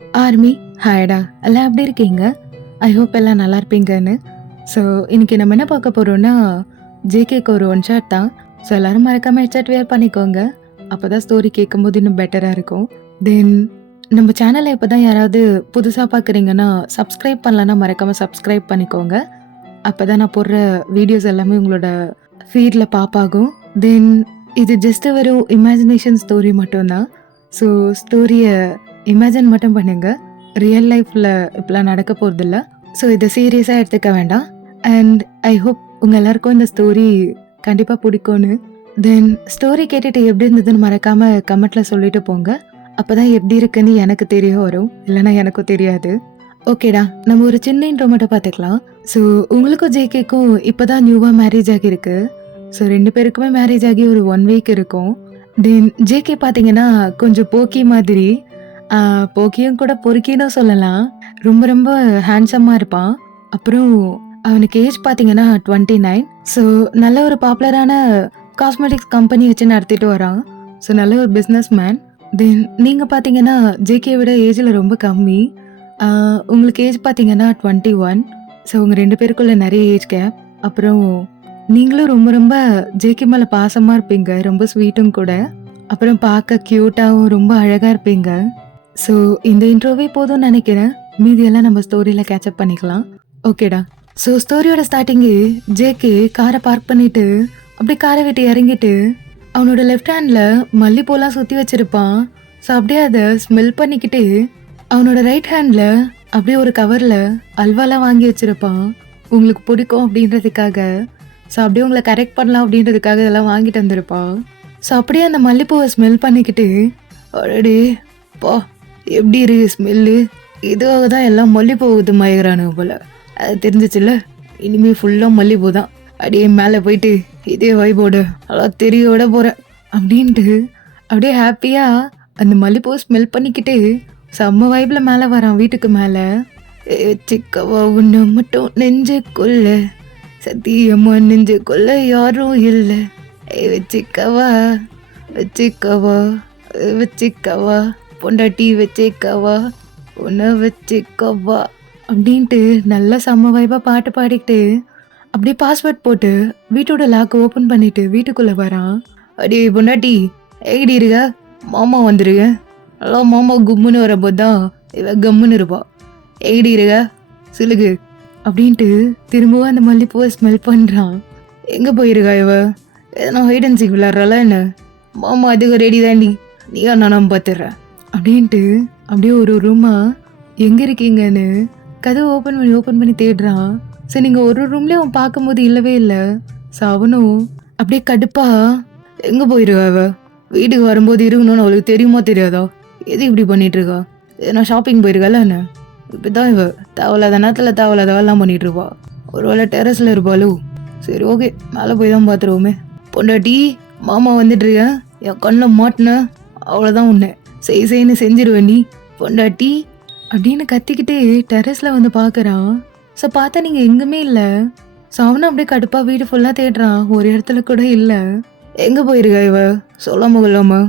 Army ஹாய்டா, எல்லாம் எப்படி இருக்கீங்க? ஐ ஹோப் எல்லாம் நல்லா இருப்பீங்கன்னு. ஸோ இன்னைக்கு நம்ம என்ன பார்க்க போறோம்னா, ஜேகேக்கு ஒரு ஒன் ஷாட் தான். ஸோ எல்லாரும் மறக்காம ஹெட்செட் வேர் பண்ணிக்கோங்க. அப்பதான் ஸ்டோரி கேட்கும்போது இன்னும் பெட்டரா இருக்கும். தென் நம்ம சேனலை இப்போ தான் யாராவது புதுசாக பார்க்குறீங்கன்னா, சப்ஸ்கிரைப் பண்ணலன்னா மறக்காம சப்ஸ்கிரைப் பண்ணிக்கோங்க. அப்பதான் நான் போடுற வீடியோஸ் எல்லாமே உங்களோட ஃபீடில் பாப்பாகும். தென் இது ஜஸ்ட் வெறும் இமேஜினேஷன் ஸ்டோரி மட்டும்தான். ஸோ ஸ்டோரியை இமேஜின் மட்டும் பண்ணுங்க. ரியல் லைஃப்பில் இப்படிலாம் நடக்க போகிறதில்ல. ஸோ இதை சீரியஸாக எடுத்துக்க வேண்டாம். அண்ட் ஐ ஹோப் உங்கள் எல்லாருக்கும் இந்த ஸ்டோரி கண்டிப்பாக பிடிக்கும்னு. தென் ஸ்டோரி கேட்டுட்டு எப்படி இருந்ததுன்னு மறக்காமல் கமெண்ட்டில் சொல்லிட்டு போங்க. அப்போ தான் எப்படி இருக்குன்னு எனக்கு தெரிய வரும், இல்லைன்னா எனக்கும் தெரியாது. ஓகேடா, நம்ம ஒரு சின்ன இன்ட்ரோ மட்டும் பார்த்துக்கலாம். ஸோ உங்களுக்கும் ஜேகேக்கும் இப்போ தான் நியூவாக மேரேஜ் ஆகியிருக்கு. ஸோ 2 பேருக்குமே மேரேஜ் ஆகி ஒரு 1 வீக் இருக்கும். தென் ஜேகே பார்த்தீங்கன்னா கொஞ்சம் போக்கி மாதிரி, போக்கியும் கூட பொறுக்கின்னு சொல்லலாம். ரொம்ப ரொம்ப ஹேண்ட்ஸமாக இருப்பான். அப்புறம் அவனுக்கு ஏஜ் பார்த்தீங்கன்னா 29. ஸோ நல்ல ஒரு பாப்புலரான காஸ்மெட்டிக்ஸ் கம்பெனி வச்சு நடத்திட்டு வரான். ஸோ நல்ல ஒரு பிஸ்னஸ் மேன். தென் நீங்கள் பார்த்தீங்கன்னா ஜேகே விட ஏஜில் ரொம்ப கம்மி. உங்களுக்கு ஏஜ் பார்த்தீங்கன்னா 21. ஸோ உங்கள் 2 பேருக்குள்ள நிறைய ஏஜ் கேப். அப்புறம் நீங்களும் ரொம்ப ரொம்ப ஜேகே மேலே பாசமாக இருப்பீங்க, ரொம்ப ஸ்வீட்டும் கூட. அப்புறம் பார்க்க க்யூட்டாகவும் ரொம்ப அழகாக இருப்பீங்க. ஸோ இந்த இன்ட்ரோவே போதும்னு நினைக்கிறேன். மீதியெல்லாம் நம்ம ஸ்டோரியில் கேட்சப் பண்ணிக்கலாம். ஓகேடா. ஸோ ஸ்டோரியோட ஸ்டார்டிங்கு ஜேகே காரை பார்க் பண்ணிட்டு அப்படியே காரை விட்டு இறங்கிட்டு அவனோட லெஃப்ட் ஹேண்டில் மல்லிப்பூலாம் சுற்றி வச்சிருப்பான். ஸோ அப்படியே அதை ஸ்மெல் பண்ணிக்கிட்டு அவனோட ரைட் ஹேண்டில் அப்படியே ஒரு கவரில் அல்வாலாம் வாங்கி வச்சிருப்பான். உங்களுக்கு பிடிக்கும் அப்படின்றதுக்காக. ஸோ அப்படியே உங்களை கரெக்ட் பண்ணலாம் அப்படின்றதுக்காக இதெல்லாம் வாங்கிட்டு வந்திருப்பான். ஸோ அப்படியே அந்த மல்லிப்பூவை ஸ்மெல் பண்ணிக்கிட்டு, அடடே பா எப்படி இருக்கு ஸ்மெல்லு, இதுவாக தான் எல்லாம் மல்லிப்பூ ஊற்று மயகிறானுங்க போல், அது தெரிஞ்சிச்சுல்ல. இனிமேல் ஃபுல்லாக மல்லிப்பூ தான், அப்படியே மேலே போயிட்டு இதே வைபோடு அதான் தெரிய விட போகிறேன் அப்படின்ட்டு அப்படியே ஹாப்பியாக அந்த மல்லிப்பூ ஸ்மெல் பண்ணிக்கிட்டு செம்ம வைப்பில் மேலே வரான் வீட்டுக்கு மேலே. சிக்கவா உன்னை மட்டும் நெஞ்சுக்குள்ள சத்தியமா நெஞ்சுக்குள்ள யாரும் இல்லை, வச்சிக்கவா வச்சிக்கவா வச்சிக்கவா பொண்டாட்டி வச்சிக்கவா உன்னை வச்சிக்கவா அப்படின்ட்டு நல்லா செம்ம வைப்பாக பாட்டு பாடிக்கிட்டு அப்படியே பாஸ்வேர்ட் போட்டு வீட்டோட லாக்கை ஓப்பன் பண்ணிட்டு வீட்டுக்குள்ளே வரான். அடி பொண்டாட்டி எங்கடி இருக்க, மாமா வந்துருங்க. நல்லா மாமா கும்முன்னு வரப்போது தான் இவ கம்முன்னு இருப்பா. எங்கடி இருக்க சிலுகு அப்படின்ட்டு திரும்பவும் அந்த மல்லிப்பூவை ஸ்மெல் பண்ணுறான். எங்கே போயிருக்கா இவ, எதனா ஹைட் அண்ட் சீக் விளாட்றாளா என்ன? மாமா அதுக்கு ரெடி தாண்டி, நீயா நானும் பார்த்துட்றேன் அப்படின்ட்டு அப்படியே ஒரு ரூமாக எங்கே இருக்கீங்கன்னு கதவை ஓப்பன் பண்ணி தேடுறான். சரி, நீங்கள் ஒரு ரூம்லேயே அவன் பார்க்கும்போது இல்லவே இல்லை. ஸோ அவனும் அப்படியே கடுப்பா, எங்கே போயிருக்கா இவ, வீட்டுக்கு வரும்போது இருக்கணும்னு அவளுக்கு தெரியுமா தெரியாதா, எது இப்படி பண்ணிட்டு இருக்கா, எதனா ஷாப்பிங் போயிருக்கால என்ன? இப்போ தான் இவ தேவையில்லாத நேரத்தில் தேவையில்லாதவெல்லாம் பண்ணிட்டு இருப்பா. ஒரு வேளை டெரஸில் இருப்பாளோ? சரி ஓகே, மேலே போய் தான் பார்த்துருவோமே. பொண்டாட்டி மாமா வந்துட்டுருக்கேன், என் கண்ணில் மாட்டின அவ்வளோதான், உன்னை செய்ன்னு செஞ்சிருவேன் நீ பொண்டாட்டி அப்படின்னு கத்திக்கிட்டே டெரஸில் வந்து பார்க்குறான். ஸோ பார்த்தா நீங்கள் எங்குமே இல்லை. ஸோ அவனும் அப்படியே கடுப்பாக வீடு ஃபுல்லாக தேடுறான், ஒரு இடத்துல கூட இல்லை. எங்கே போயிருக்கா இவ, சொல்லாம கொள்ளாம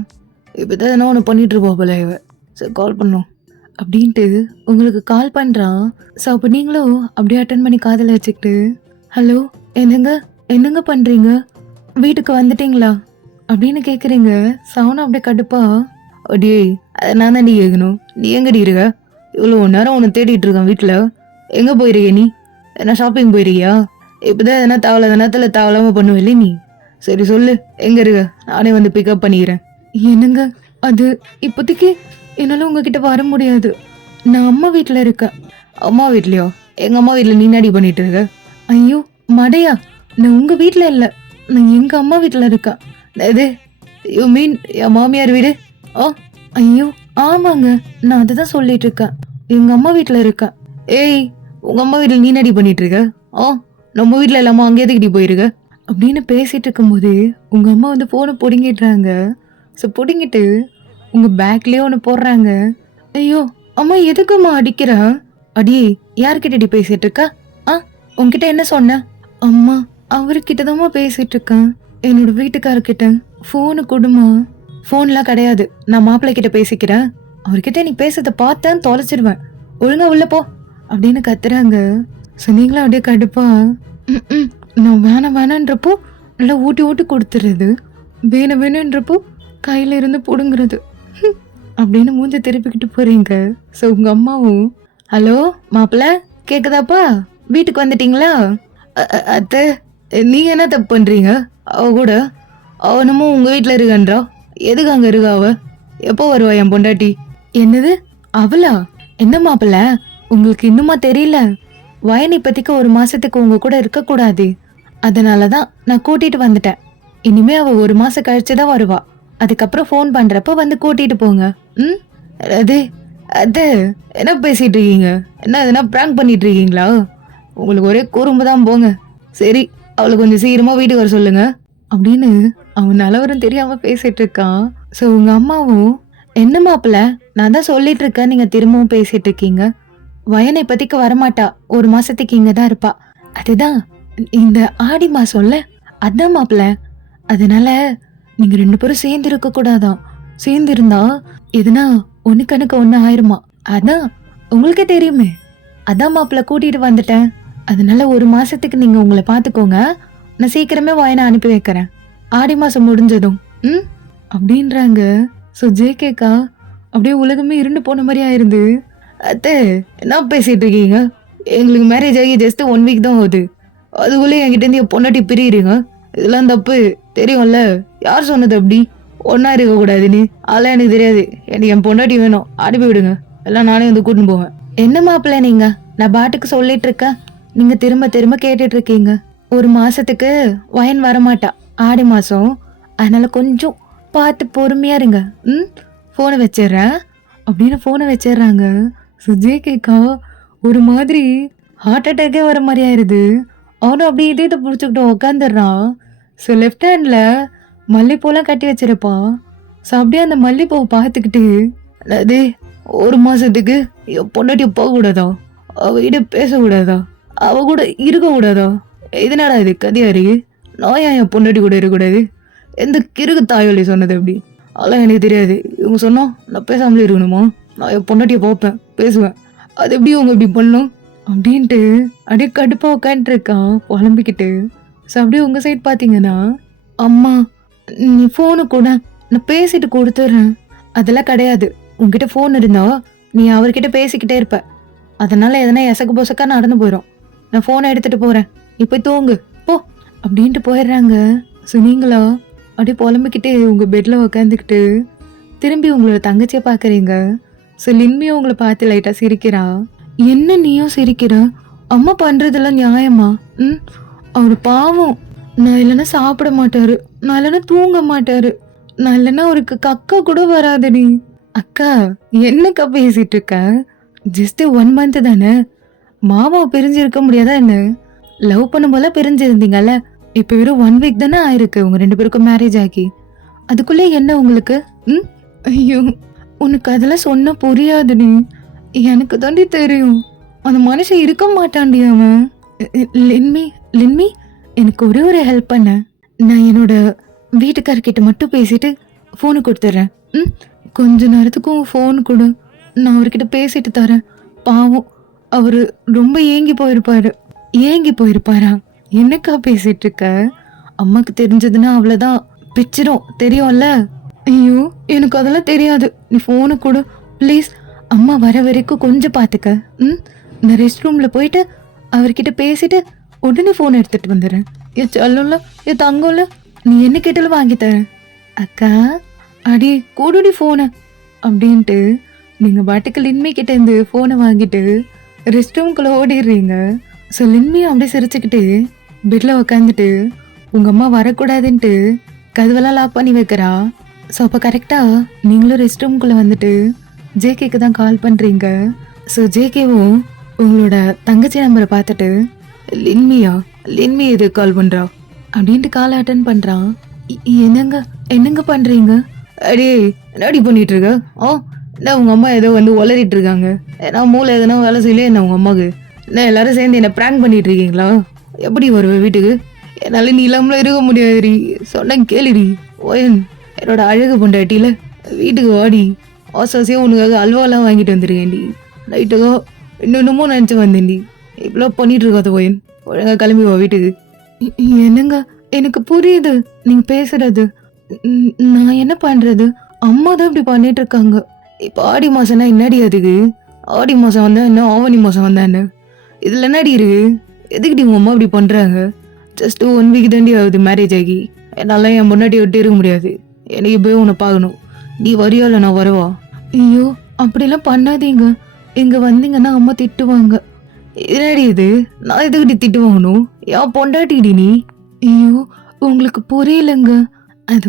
இப்போ தான் எதனா ஒன்று பண்ணிகிட்ருப்பா போல இவ. சரி கால் பண்ணோம் அப்படின்ட்டு உங்களுக்கு கால் பண்ணுறான். ஸோ அப்போ நீங்களும் அப்படியே அட்டன் பண்ணி காதில் வச்சுக்கிட்டு, ஹலோ என்னங்க பண்ணுறீங்க, வீட்டுக்கு வந்துட்டீங்களா அப்படின்னு கேட்குறீங்க. சவுனும் அப்படியே கடுப்பா, அடியே அதை நான் தாண்டி கேட்கணும், நீ எங்கடி இருக்க, இவ்வளோ நேரம் உன்னை தேடிட்டு இருக்கான் வீட்டில், எங்கே போயிருக்க நீ, எதனா ஷாப்பிங் போயிருக்கியா, இப்போதான் எதனா தேவையில்லாத நேரத்தில் தேவையில்லாமல் பண்ணுவில்லை நீ, சரி சொல்லு எங்கே இருக்க, நானே வந்து பிக்கப் பண்ணிக்கிறேன். என்னங்க அது இப்போதைக்கு என்னால் உங்ககிட்ட வர முடியாது, நான் அம்மா வீட்டில் இருக்கேன். அம்மா வீட்லையோ, எங்கள் அம்மா வீட்டில் நீ நாடி பண்ணிட்டு இருக்க? ஐயோ மடையா, நான் உங்கள் வீட்டில் இல்லை, நான் எங்கள் அம்மா வீட்டில் இருக்கேன். இது யூ மீன் என் மாமியார் வீடு? ஐயோ ஆமாங்க, நான் அதை தான் சொல்லிட்டு இருக்கேன், எங்கள் அம்மா வீட்டில் இருக்கேன். ஏய், உங்கள் அம்மா வீட்டில் நீ நடி பண்ணிட்டு இருக்க? நம்ம வீட்டில் இல்லாமல் அங்கே எதுக்கிட்டி போயிருக்க அப்படின்னு பேசிட்டு இருக்கும்போது உங்கள் அம்மா வந்து ஃபோனை பிடுங்கிடுறாங்க. ஸோ பிடுங்கிட்டு உங்கள் பேக்லேயே ஒன்று போடுறாங்க. ஐயோ அம்மா எதுக்கும்மா அடிக்கிறா? அடியே யார்கிட்டடி பேசிட்டு இருக்கா? உங்ககிட்ட என்ன சொன்ன? அம்மா அவர்கிட்ட தான்மா பேசிட்டு இருக்கேன், என்னோட வீட்டுக்காரர்கிட்ட. ஃபோனு கொடுமா. ஃபோன்லாம் கிடையாது, நான் மாப்பிள்ளை கிட்ட பேசிக்கிறேன். அவர்கிட்ட நீ பேசுறத பார்த்தேன் தொலைச்சிடுவேன், ஒழுங்கா உள்ள போ அப்படின்னு கத்துறாங்க. ஸோ நீங்களும் அப்படியே கடுப்பா ம் நான் வேணான்றப்போ நல்லா ஊட்டி ஊட்டி கொடுத்துறது, வேணுன்றப்போ கையில இருந்து பிடுங்குறது அப்படின்னு மூஞ்ச திருப்பிக்கிட்டு போறீங்க. ஸோ உங்க அம்மாவும், ஹலோ மாப்பிள்ள கேக்குதாப்பா, வீட்டுக்கு வந்துட்டீங்களா? அத்தை, நீங்க என்ன தப்பு பண்றீங்க? அவ கூட அவனுமும் உங்க வீட்டுல இருக்கான்றா, எதுக்கு அங்க இருக்கா அவ? எப்போ வருவா என் பொண்டாட்டி? என்னது அவளா? என்ன மாப்பிள்ள உங்களுக்கு இன்னுமா தெரியல? வயன் இப்பத்திக்கு 1 மாசத்துக்கு உங்க கூட இருக்க கூடாது, அதனாலதான் நான் கூட்டிட்டு வந்துட்டேன். இனிமே அவ 1 மாசம் கழிச்சுதான் வருவா, அதுக்கப்புறம் ஃபோன் பண்றப்ப வந்து கூட்டிட்டு போங்க. ம் அது அது என்ன பேசிட்டு இருக்கீங்க? என்ன எதனா பிராங்க் பண்ணிட்டு இருக்கீங்களா? உங்களுக்கு ஒரே குறும்பு தான் போங்க. சரி, அவளை கொஞ்சம் சீக்கிரமா வீட்டுக்கு வர சொல்லுங்க அப்படின்னு அவன் நிலவரம் தெரியாம பேசிட்டு இருக்கான். ஸோ உங்க அம்மாவும், என்ன மாப்பிள்ள நான் தான் சொல்லிட்டு இருக்கேன், நீங்க திரும்பவும் பேசிட்டு இருக்கீங்க. வயனை இப்பத்திக்கு வரமாட்டா, 1 மாசத்துக்கு இங்கதான் இருப்பா. அதுதான் இந்த ஆடி மாசம்ல, அதான் மாப்பிள்ள. அதனால நீங்க 2 பேரும் சேர்ந்து இருக்க கூடாதான். சேர்ந்து இருந்தா எதுனா ஒண்ணுக்கணுக்கு 1 ஆயிருமா. அதான் உங்களுக்கே தெரியுமே. அதான் மாப்பிள்ள கூட்டிட்டு வந்துட்டேன். அதனால 1 மாசத்துக்கு நீங்க உங்களை பாத்துக்கோங்க, நான் சீக்கிரமே வயனை அனுப்பி வைக்கிறேன், ஆடி மாசம் முடிஞ்சதும். ம் அப்படின்றாங்க. ஸோ ஜேகேக்கா அப்படியே உலகமே இருண்டு போன மாதிரி ஆயிருந்து. அத்தை, என்ன பேசிட்டு இருக்கீங்க? எங்களுக்கு மேரேஜ் ஆகி ஜஸ்ட் 1 வீக் தான் ஆகுது, அதுக்குள்ளே என்கிட்ட இருந்து என் பொண்டாட்டி பிரியுறீங்க. இதெல்லாம் தப்பு, தெரியும்ல? யார் சொன்னது அப்படி ஒன்னா இருக்க கூடாதுன்னு? அதெல்லாம் எனக்கு தெரியாது, எனக்கு என் பொண்டாட்டி வேணும், அனுப்பி விடுங்க, எல்லாம் நானே வந்து கூட்டின்னு போவேன். என்ன மாப்பிள்ள நீங்க, நான் பாட்டுக்கு சொல்லிட்டு இருக்கேன், நீங்க திரும்ப திரும்ப கேட்டுட்டு இருக்கீங்க. 1 மாசத்துக்கு வயன் வரமாட்டா, ஆடி மாசம். அதனால கொஞ்சம் பார்த்து பொறுமையா இருங்க. போனை வச்சிடுறேன் அப்படின்னு போனை வச்சிடுறாங்க. சுஜய் கேக்கா ஒரு மாதிரி ஹார்ட் அட்டாக்கே வர மாதிரி ஆயிருது. அவனும் அப்படியே இதயத்தை பிடிச்சிக்கிட்டு உக்காந்துடுறான். ஸோ லெஃப்ட் ஹேண்ட்ல மல்லிப்பூலாம் கட்டி வச்சிருப்பான். ஸோ அப்படியே அந்த மல்லிப்பூவை பார்த்துக்கிட்டு, அது 1 மாசத்துக்கு என் பொண்டாட்டி போகக்கூடாதா, அவகிட்ட பேசக்கூடாதா, அவ கூட இருக்கக்கூடாதா? இதனாடா இது கதியாரி, நான் ஏன் என் பொண்டாட்டி கூட இருக்கக்கூடாது? எந்த கிறுக்கு தாயோலி சொன்னது அப்படி? அதெல்லாம் எனக்கு தெரியாது. இவங்க சொன்னா நான் பேசாமலே இருக்கணுமா? நான் என் பொண்டாட்டியை பார்ப்பேன், பேசுவேன், அது எப்படி இவங்க இப்படி பண்ணும் அப்படின்ட்டு அப்படியே கடுப்பா உட்காந்துருக்கான் புலம்பிக்கிட்டு. ஸோ அப்படியே உங்க சைட் பார்த்தீங்கன்னா, அம்மா நீ ஃபோனு கூட நான் பேசிட்டு கொடுத்துட்றேன். அதெல்லாம் கிடையாது, உங்ககிட்ட ஃபோன் இருந்தா நீ அவர்கிட்ட பேசிக்கிட்டே இருப்ப, அதனால எதனா எசக்கு பொசக்கா நடந்து போயிடும். நான் ஃபோனை எடுத்துட்டு போறேன், நீ போய் தூங்கு போ அப்படின்ட்டு போயிடுறாங்க. ஸோ நீங்களா அப்படியே புலம்பிக்கிட்டே உங்க பெட்ல உக்காந்துக்கிட்டு திரும்பி உங்களோட தங்கச்சியை பாக்குறீங்க. ஸோ லின்மியும் உங்களை பார்த்து லைட்டா சிரிக்கிறா. என்ன நீயும் சிரிக்கிற? அம்மா பண்றதெல்லாம் நியாயமா? அவரு பாவம், நான் இல்லைன்னா சாப்பிட மாட்டாரு, நான் இல்லைன்னா தூங்க மாட்டாரு, நான் இல்லைன்னா அவருக்கு கக்கா கூட வராதடி. அக்கா என்னக்கா பேசிட்டு இருக்க? ஜஸ்ட் 1 மந்த் தானே, மாமாவை பிரிஞ்சு இருக்க முடியாதா என்ன? லவ் பண்ணும் போல பிரிஞ்சிருந்தீங்கல்ல, இப்ப வெறும் 1 வீக் தானே ஆயிருக்கு உங்க 2 பேருக்கும் மேரேஜ் ஆகி, அதுக்குள்ளே என்ன உங்களுக்கு? ஐயோ, உனக்கு அதெல்லாம் சொன்ன புரியாதுடி, எனக்கு தாண்டி தெரியும், அந்த மனுஷன் இருக்க மாட்டான்டி அவன். லின்மி எனக்கு ஒரே ஒரு ஹெல்ப் பண்ண, நான் என்னோட வீட்டுக்காரர்கிட்ட மட்டும் பேசிட்டு ஃபோனு கொடுத்துட்றேன். கொஞ்ச நேரத்துக்கும் ஃபோன் கொடு, நான் அவர்கிட்ட பேசிட்டு தரேன். பாவம், அவரு ரொம்ப ஏங்கி போயிருப்பாரா? என்னக்கா பேசிட்டு இருக்க? அம்மாக்கு தெரிஞ்சதுன்னா அவ்வளவுதான், பிச்சிரும், தெரியும்ல? ஐயோ, எனக்கு அதெல்லாம் தெரியாது, நீ ஃபோனு கொடு ப்ளீஸ். அம்மா வர வரைக்கும் கொஞ்சம் பார்த்துக்க. நான் ரெஸ்ட் ரூம்ல போயிட்டு அவர்கிட்ட பேசிட்டு உடனே ஃபோன் எடுத்துட்டு வந்துடுறேன். என் செல்லம்ல, என் தங்கம்ல, நீ என்ன கேட்டாலும் வாங்கி தரேன். அக்கா அடி கூடுடி ஃபோனை அப்படின்ட்டு நீங்க பாட்டுக்கு லின்மி கிட்ட இருந்து ஃபோனை வாங்கிட்டு ரெஸ்ட் ரூம்குள்ள ஓடிடுறீங்க. ஸோ லின்மியும் அப்படியே சிரிச்சுக்கிட்டு பெட்ல உக்காந்துட்டு உங்க அம்மா வரக்கூடாதுன்ட்டு கதவெல்லாம் லாக் பண்ணி வைக்கிறா. ஸோ அப்போ கரெக்டா நீங்களும் ரெஸ்ட் ரூம்குள்ள வந்துட்டு ஜேகேக்கு தான் கால் பண்றீங்க. ஸோ ஜேகேவும் உங்களோட தங்கச்சி நம்பரை பார்த்துட்டு, லின்மி எது கால் பண்றா அப்படின்ட்டு கால் அட்டன் பண்றான். என்னங்க பண்றீங்க? அடே என்னடி பண்ணிட்டு இருக்க? என்ன உங்க அம்மா ஏதோ வந்து உளறிட்டு இருக்காங்க, ஏன்னா மூளை எதனா வேலை செய்யலையே என்ன உங்க அம்மாவுக்கு? என்ன எல்லாரும் சேர்ந்து என்ன பிராங்க் பண்ணிட்டு இருக்கீங்களா? எப்படி வருவேன் வீட்டுக்கு? என்னால நீ இல்லாமல இருக்க முடியாதுடி, சொன்ன கேளுடி. ஓயன், என்னோட அழகு பொண்டாட்டியில வீட்டுக்கு வாடி ஆசாசியாக உனக்காக அல்வாலாம் வாங்கிட்டு வந்துருக்கேன்டி. நைட்டுக்கோ இன்னொன்னுமோ நினச்சி வந்தேன்டி. இவ்வளோ பண்ணிட்டு இருக்காத போயன், ஒழுங்கா கிளம்பி வா வீட்டுக்கு. என்னங்க, எனக்கு புரியுது நீங்க பேசுறது. நான் என்ன பண்றது? அம்மா தான் இப்படி பண்ணிட்டு இருக்காங்க. இப்போ ஆடி மாசம்னா என்னடி அதுக்கு? ஆடி மாசம் வந்தா என்ன, ஆவணி மாசம் வந்தா என்ன? இதுல என்னடி இருக்கு? எதுக்குடி உங்க அம்மா இப்படி பண்றாங்க? ஜஸ்ட் 1 வீக் தாண்டி ஆகுது மேரேஜ் ஆகி. என்னால என் முன்னாடி விட்டு இருக்க முடியாது. எனக்கு போய் உன்னை பார்க்கணும். நீ வரியா இல்லை நான் வரவா? ஐயோ, அப்படிலாம் பண்ணாதீங்க. இங்க வந்தீங்கன்னா அம்மா திட்டுவாங்க. என்னடி இது? நான் எதுக்கிட்ட திட்டு வாங்கணும்? ஏன் பொண்டாட்டிடி நீ? ஐயோ, உங்களுக்கு புரியலங்க. அது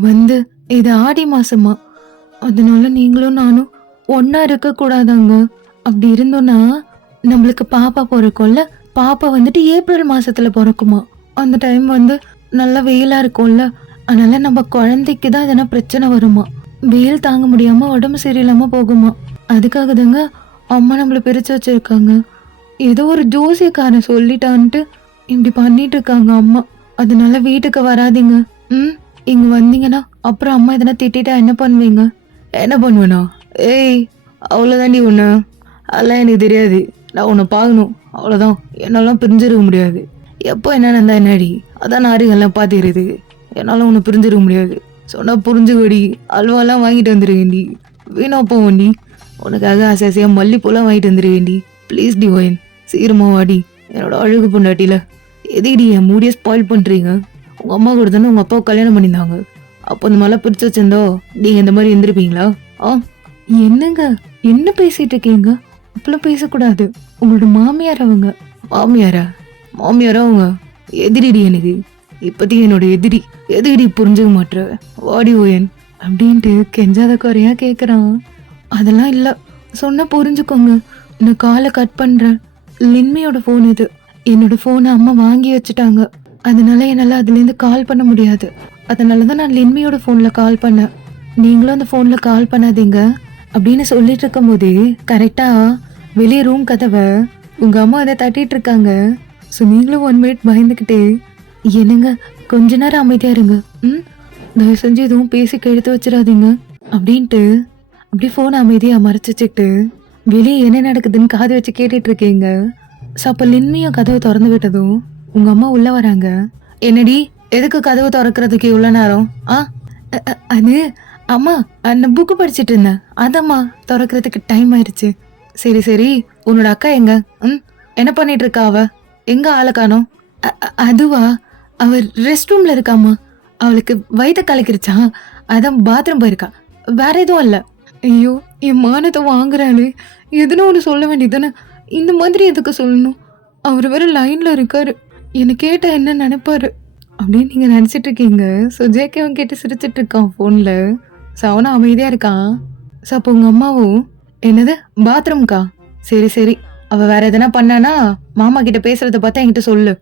இது ஆடி மாசமா, அதனால நீங்களும் நானும் ஒன்னா இருக்க கூடாதாங்க. அப்படி இருந்தோம்னா நம்மளுக்கு பாப்பா பிறக்கும்ல, பாப்பா ஏப்ரல் மாசத்துல பிறக்குமா. அந்த டைம் நல்லா வெயிலா இருக்கும்ல, அதனால நம்ம குழந்தைக்கு தான் எதனா பிரச்சனை வருமா. வெயில் தாங்க முடியாம உடம்பு சரியில்லாம போகுமா. அதுக்காக தாங்க அம்மா நம்மள பிரிச்சு வச்சிருக்காங்க. ஏதோ ஒரு ஜோசியக்காரன் சொல்லிட்டான்ட்டு இப்படி பண்ணிட்டு இருக்காங்க அம்மா. அதனால வீட்டுக்கு வராதீங்க. இங்க வந்தீங்கன்னா அப்புறம் அம்மா எதனா திட்டா என்ன பண்ணுவீங்க? என்ன பண்ணுவேனா? ஏய், அவ்வளோதாண்டி ஒன்று. அதெல்லாம் எனக்கு தெரியாது. நான் உன்னை பார்க்கணும், அவ்வளோதான். என்னாலாம் பிரிஞ்சிருக்க முடியாது. எப்போ என்ன நடந்தா என்னடி? அதான் நாரிகள்லாம் பார்த்துக்கிறது. என்னால் உன்னை பிரிஞ்சிருக்க முடியாது. சொன்னால் புரிஞ்சுக்கடி. அல்வாலாம் வாங்கிட்டு வந்துருவேண்டி. வீணா போவேண்டி. உனக்காக ஆசையாக மல்லிப்பூலாம் வாங்கிட்டு வந்துருவேண்டி. ப்ளீஸ் டி ஒயின், சீக்கிரமா வாடி. என்னோட அழகு பொண்டாட்டில எதுடி என் மூடியை ஸ்பாயில் பண்ணுறீங்க? உங்கள் அம்மா கூட தானே உங்கள் அப்பாவை கல்யாணம் பண்ணியிருந்தாங்க. அப்போ இந்த மாதிரிலாம் பிரிச்சு வச்சிருந்தோ நீங்கள் இந்த மாதிரி இருந்திருப்பீங்களா? என்னங்க என்ன பேசிட்டு இருக்கீங்க? அப்பெல்லாம் பேசக்கூடாது. உங்களோட மாமியார் அவங்க. மாமியாரா? மாமியாரா அவங்க எதிரிடி எனக்கு. இப்போதைக்கு என்னோட எதிரி. எதிரி புரிஞ்சுக்க மாட்டேற. வாடி ஓயன் அப்படின்ட்டு கெஞ்சாத குறையா கேட்குறான். அதெல்லாம் இல்லை, சொன்னா புரிஞ்சுக்கோங்க. நான் காலை கட் பண்ணுறேன். லின்மியோட ஃபோன் இது. என்னோட ஃபோனை அம்மா வாங்கி வச்சுட்டாங்க. அதனால என்னால் அதுலேருந்து கால் பண்ண முடியாது. அதனால தான் நான் லின்மியோட ஃபோனில் கால் பண்ணேன். நீங்களும் அந்த ஃபோனில் கால் பண்ணாதீங்க அப்படின்னு சொல்லிட்டு இருக்கும் போதே கரெக்டாக வெளியே ரூம் கதவை உங்கள் அம்மா அதை தட்டிட்டு இருக்காங்க. ஸோ நீங்களும் 1 மினிட் பயந்துக்கிட்டே, என்னங்க கொஞ்ச நேரம் அமைதியாக இருங்க, தயவு செஞ்சு எதுவும் பேசி கெடுத்து வச்சிடாதீங்க அப்படின்ட்டு அப்படி ஃபோனை அமைதியாக மறைச்சிச்சுக்கிட்டு வெளியே என்ன நடக்குதுன்னு காது வச்சு கேட்டுட்டு இருக்கீங்க. ஸோ அப்போ லின்மியும் கதவை திறந்து விட்டதும் உங்கள் அம்மா உள்ளே வராங்க. என்னடி, எதுக்கு கதவு திறக்கிறதுக்கு இவ்வளோ நேரம்? அது அம்மா, நான் புக்கு படிச்சுட்டு இருந்தேன், அதம்மா திறக்கிறதுக்கு டைம் ஆயிடுச்சு. சரி சரி, உன்னோட அக்கா எங்க? என்ன பண்ணிட்டு இருக்கா அவ? எங்க ஆளை காணோம்? அதுவா, அவ ரெஸ்ட் ரூம்ல இருக்காமா. அவளுக்கு வயிற்ற கலக்கிருச்சா, அதான் பாத்ரூம் போயிருக்கா. வேற எதுவும் இல்லை. ஐயோ, என் மானத்தை வாங்குறாளே. எதுனா ஒன்று சொல்ல வேண்டியதானே. இந்த மாதிரி எதுக்கு சொல்லணும்? அவர் வேற லைன்ல இருக்காரு. என்னை கேட்டா என்ன நினைப்பாரு அப்படின்னு நீங்க நினைச்சிட்டு இருக்கீங்க. ஸோ ஜேகேவன் கேட்டு சிரிச்சிட்டு இருக்கான் ஃபோன்ல. ஸோ அவனும் அமைதியா இருக்கான். ஸோ அப்போ உங்க அம்மாவும், என்னது பாத்ரூம்க்கா? சரி சரி, அவ வேற எதனா பண்ணானா மாமா கிட்ட பேசுறத பார்த்தா என்கிட்ட சொல்லு.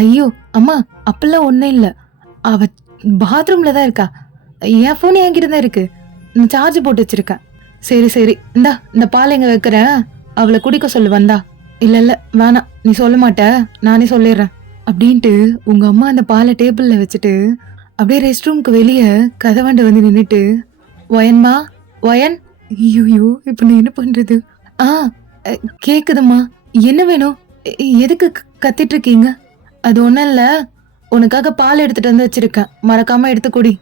ஐயோ அம்மா, அப்பெல்லாம் ஒன்றும் இல்லை. அவ பாத்ரூம்ல தான் இருக்கா. என் ஃபோன் என்கிட்ட தான் இருக்கு, நான் சார்ஜ் போட்டு வச்சிருக்கேன். சரி சரி, இந்தா இந்த பால் எங்க வைக்கிறேன், அவளை குடிக்க சொல்லு வந்தா. இல்ல இல்ல வேணாம், நீ சொல்ல மாட்ட, நானே சொல்லிடுறேன் அப்படின்ட்டு உங்க அம்மா அந்த பாலை டேபிள்ல வச்சுட்டு அப்படியே ரெஸ்ட் ரூம்க்கு வெளியே கதவாண்ட நின்றுட்டு, ஒயன்மா ஒயன். ஐயோ, இப்போ நான் என்ன பண்றது? கேக்குதுமா, என்ன வேணும்? எதுக்கு கத்திட்டு இருக்கீங்க? அது ஒன்றும் இல்லை, உனக்காக பால் எடுத்துட்டு வந்து வச்சிருக்கேன், மறக்காம எடுத்து குடி.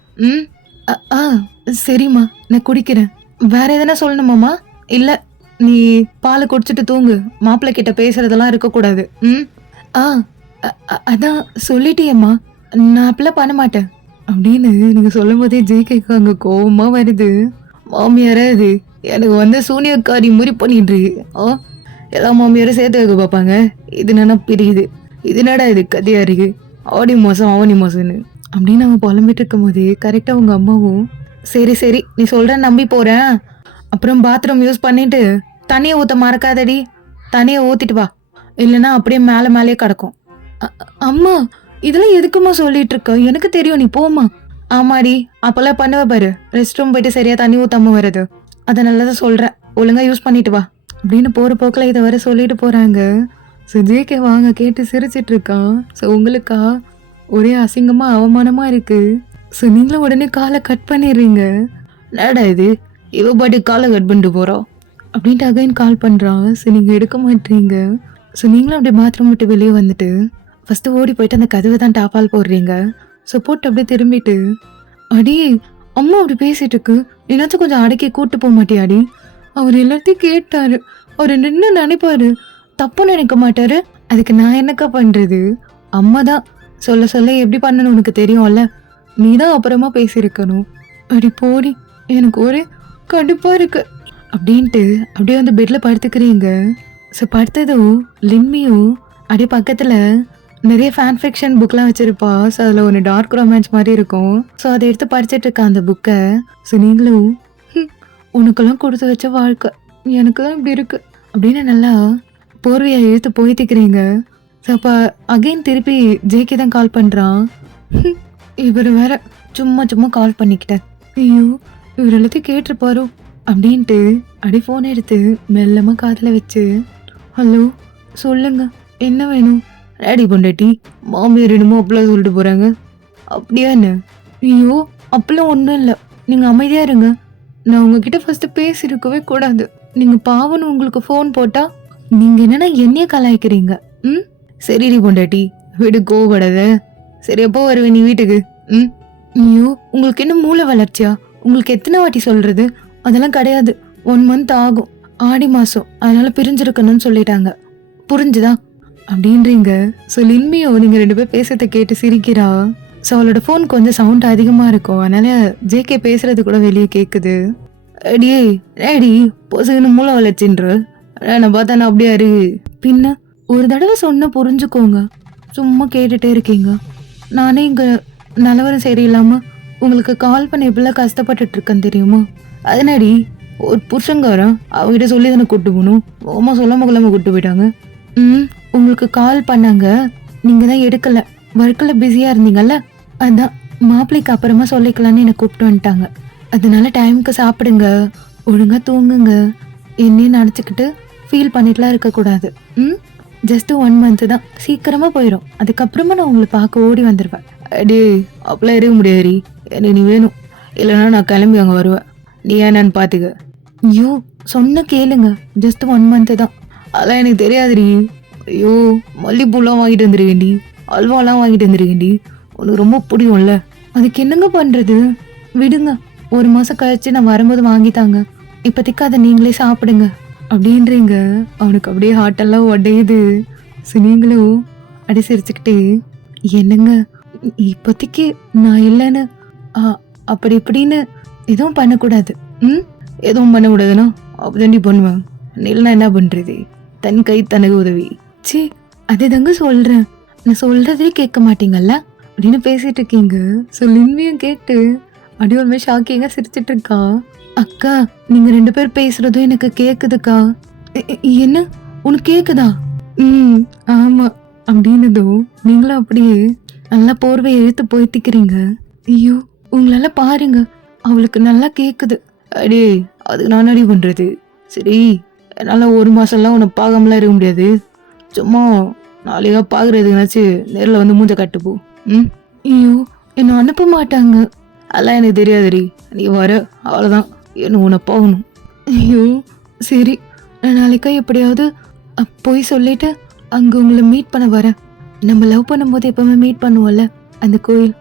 சரிம்மா, நான் குடிக்கிறேன். வேற எதனா சொல்லணுமாம்மா? இல்லை, நீ பாலை குடிச்சிட்டு தூங்கு, மாப்பிள்ளை கிட்ட பேசுறதெல்லாம் இருக்கக்கூடாது. அதான் சொல்லிட்டியம்மா, நான் அப்பெல்லாம் பண்ண மாட்டேன் அப்படின்னு நீங்க சொல்லும் போதே ஜேகேக்கு அங்க கோவமா வருது. மாமியாரா இது எனக்கு சூனியக்காரி முறி பண்ணிட்டு இருக்கு. எல்லா மாமியாரும் சேர்த்து வைக்க பார்ப்பாங்க, இது என்னன்னா பிரியுது. இது என்னடா இது கதையா இருக்கு, ஆடி மாசம் ஆவணி மாசம்னு அப்படின்னு அவங்க புலம்பிட்டு இருக்கும் போதே கரெக்டா உங்க அம்மாவும், சரி சரி நீ சொல்ற நம்பி போறேன், அப்புறம் பாத்ரூம் யூஸ் பண்ணிட்டு தண்ணியை ஊற்ற மறக்காதடி, தண்ணியை ஊத்திட்டு வா, இல்லைன்னா அப்படியே மேலே மேலேயே கிடக்கும். அம்மா, இதெல்லாம் எதுக்குமா சொல்லிட்டு இருக்க? எனக்கு தெரியும், நீ போமா. ஆமாடி, அப்பெல்லாம் பண்ணுவ பாரு, ரெஸ்ட் ரூம் போயிட்டு சரியா தண்ணி ஊத்தாம வருது, அதை நல்லதான் சொல்றேன், ஒழுங்கா யூஸ் பண்ணிட்டு வா அப்படின்னு போற போக்கில் இதை வர சொல்லிட்டு போறாங்க. ஸோ ஜேகே வாங்க கேட்டு சிரிச்சிட்டு இருக்கான். ஸோ உங்களுக்கா ஒரே அசிங்கமா அவமானமா இருக்கு. ஸோ நீங்களும் உடனே காலை கட் பண்ணிடுறீங்க. என்னடா இது, இவ பாட்டு காலை கட் பண்ணிட்டு போறோம் அப்படின்ட்டு அகைன் கால் பண்ணுறான். ஸோ நீங்கள் எடுக்க மாட்டீங்க. ஸோ நீங்களும் அப்படியே பாத்ரூம் விட்டு வெளியே வந்துட்டு ஃபஸ்ட்டு ஓடி போயிட்டு அந்த கதவை தான் டாப்பால் போடுறீங்க. ஸோ போட்டு அப்படியே திரும்பிட்டு, அடியே அம்மா அப்படி பேசிட்டு இருக்கு, என்னாச்சும் கொஞ்சம் அடக்கி கூட்டு போக மாட்டியாடி? அவர் எல்லாத்தையும் கேட்டாரு. அவர் நின்று நினைப்பாரு, தப்பு நினைக்க மாட்டாரு. அதுக்கு நான் என்னக்கா பண்ணுறது? அம்மா தான் சொல்ல சொல்ல எப்படி பண்ணணும் உனக்கு தெரியும்ல, நீ தான் அப்புறமா பேசியிருக்கணும். அடி போடி, எனக்கு ஒரே கடுப்பாக இருக்கு அப்படின்ட்டு அப்படியே வந்து பெட்டில் படுத்துக்கிறீங்க. ஸோ படுத்ததும் லிம்மியும் அப்படியே பக்கத்தில் நிறைய ஃபேன் ஃபிக்ஷன் புக்லாம் வச்சுருப்பா. ஸோ அதில் ஒன்று டார்க் ரொமான்ஸ் மாதிரி இருக்கும். ஸோ அதை எடுத்து படிச்சுட்டு இருக்கா அந்த புக்கை. ஸோ நீங்களும் உனக்கெல்லாம் கொடுத்து வச்ச வாழ்க்கை எனக்கு தான் இப்படி இருக்குது அப்படின்னு நல்லா போர்வையை இழுத்து போய்த்திக்கிறீங்க. ஸோ அப்போ அகைன் திருப்பி ஜேகே தான் கால் பண்ணுறான். இவர் வேற சும்மா சும்மா கால் பண்ணிக்கிட்டேன், ஐயோ இவர் எல்லாத்தையும் கேட்டிருப்பாரோ அப்படின்ட்டு அப்படியே ஃபோன் எடுத்து மெல்லமாக காதில் வச்சு, ஹலோ சொல்லுங்க என்ன வேணும்? டேடி பொண்டாட்டி மாமியார் என்னமோ அப்பெல்லாம் சொல்லிட்டு போகிறாங்க. அப்படியா என்ன? ஐயோ அப்பெல்லாம் ஒன்றும் இல்லை, நீங்கள் அமைதியாக இருங்க. நான் உங்ககிட்ட ஃபஸ்ட்டு பேசியிருக்கவே கூடாது. நீங்கள் பாவன்னு உங்களுக்கு ஃபோன் போட்டால் நீங்கள் என்னென்னா என்னையே கலாய்க்கிறீங்க. ம் சரிடி பொண்டாட்டி வீடு கோவப்படாத. சரி எப்போ வருவேன் நீ வீட்டுக்கு? ம் ஐயோ உங்களுக்கு என்ன மூளை வளர்ச்சியா? உங்களுக்கு எத்தனை வாட்டி சொல்கிறது? அதெல்லாம் கிடையாது. 1 month ஆகும், ஆடி மாதம், அதனால் பிரிஞ்சிருக்கணும்னு சொல்லிட்டாங்க, புரிஞ்சுதா அப்படின்றீங்க. ஸோ லின்மியோ நீங்கள் 2 பேர் பேசுறதை கேட்டு சிரிக்கிறா. ஸோ அவளோட ஃபோன் கொஞ்சம் சவுண்ட் அதிகமாக இருக்கும், அதனால் ஜேகே பேசுறது கூட வெளியே கேட்குது. அடியே டேடி பொசுன்னு மூளை வளர்ச்சின்ற நான் பார்த்தா நான் அப்படியே அரு. பின்ன ஒரு தடவை சொன்ன புரிஞ்சுக்கோங்க, சும்மா கேட்டுகிட்டே இருக்கீங்க. நானே இங்கே நிலவரம் சரியில்லாமல் உங்களுக்கு கால் பண்ண எப்படிலாம் கஷ்டப்பட்டுட்டு இருக்கேன் தெரியுமா? அதனாடி ஒரு புருஷங்காரன் அவகிட்ட சொல்லி தானே கூப்பிட்டு போகணும், அம்மா சொல்லாமல் கொள்ளாமல் கூப்பிட்டு போயிட்டாங்க. உங்களுக்கு கால் பண்ணாங்க, நீங்கள் தான் எடுக்கலை, ஒர்க்கில் பிஸியாக இருந்தீங்கல்ல, அதான் மாப்பிள்ளைக்கு அப்புறமா சொல்லிக்கலான்னு என்னை கூப்பிட்டு வந்துட்டாங்க. அதனால டைமுக்கு சாப்பிடுங்க, ஒழுங்காக தூங்குங்க, என்னையும் நினச்சிக்கிட்டு ஃபீல் பண்ணிட்டுலாம் இருக்கக்கூடாது. ஜஸ்ட்டு 1 month தான், சீக்கிரமாக போயிடும். அதுக்கப்புறமா நான் உங்களை பார்க்க ஓடி வந்துடுவேன். அடே அப்பெல்லாம் இருக்க முடியாதுரி, எனக்கு நீ வேணும், இல்லைன்னா நான் கிளம்பி அங்கே வருவேன், நீ ஏன்னு பார்த்துக்க. ஐயோ சொன்ன கேளுங்க, ஜஸ்ட் 1 month தான். அதெல்லாம் எனக்கு தெரியாதுரி. ஐயோ மல்லிப்பூலாம் வாங்கிட்டு வந்துருக்கேன்டி, அல்வாலாம் வாங்கிட்டு வந்துருக்கேன்டி, உனக்கு ரொம்ப பிடிக்கும்ல, அதுக்கு என்னங்க பண்ணுறது, விடுங்க, 1 மாதம் கழிச்சு நான் வரும்போது வாங்கித்தாங்க, இப்போதைக்கு அதை நீங்களே சாப்பிடுங்க அப்படின்றீங்க. அவனுக்கு அப்படியே ஹார்ட்டெல்லாம் உடையுது. ஸோ நீங்களும் அப்படி சிரிச்சுக்கிட்டே, என்னங்க இப்போதைக்கு நான் இல்லைன்னு அப்படி இப்படின்னு எதுவும் பண்ணக்கூடாது. எதுவும் பண்ணக்கூடாதுன்னா அப்படிதாண்டி பண்ணுவேன், இல்லைன்னா என்ன பண்ணுறது, தன் கை தனக்கு உதவி. சி அதே தாங்க சொல்கிறேன், நான் சொல்கிறதே கேட்க மாட்டீங்கல்ல அப்படின்னு பேசிகிட்டு இருக்கீங்க. ஸோ லின்வியும் கேட்டு அப்படியே ஒரு மாதிரி ஷாக்கிங்காக சிரிச்சிட்டு இருக்கா. அக்கா நீங்கள் 2 பேர் பேசுகிறதும் எனக்கு கேட்குதுக்கா. என்ன உனக்கு கேட்குதா? ஆமாம் அப்படின்னதும் நீங்களும் அப்படியே நல்லா போர்வை இழுத்து போய்த்திக்கிறீங்க. ஐயோ உங்களால் பாருங்க அவளுக்கு நல்லா கேட்குது. அடே அதுக்கு நான் அடி பண்ணுறது, சரி என்னால் 1 மாதம்லாம் உன்னை பார்க்காமலாம் இருக்க முடியாது, சும்மா நாளைக்கா பார்க்குறதுனாச்சும் நேரில் வந்து மூஞ்ச கட்டுப்போ. ஐயோ என்னை அனுப்ப மாட்டாங்க, அதெல்லாம் எனக்கு தெரியாதுரி, நீ வர அவ்வளோதான், என்ன உன்னை போகணும். ஐயோ சரி நான் நாளைக்கா எப்படியாவது போய் சொல்லிட்டு அங்கே உங்களை மீட் பண்ண வரேன். நம்ம லவ் பண்ணும்போது எப்போவுமே மீட் பண்ணுவோம்ல அந்த கோயில்,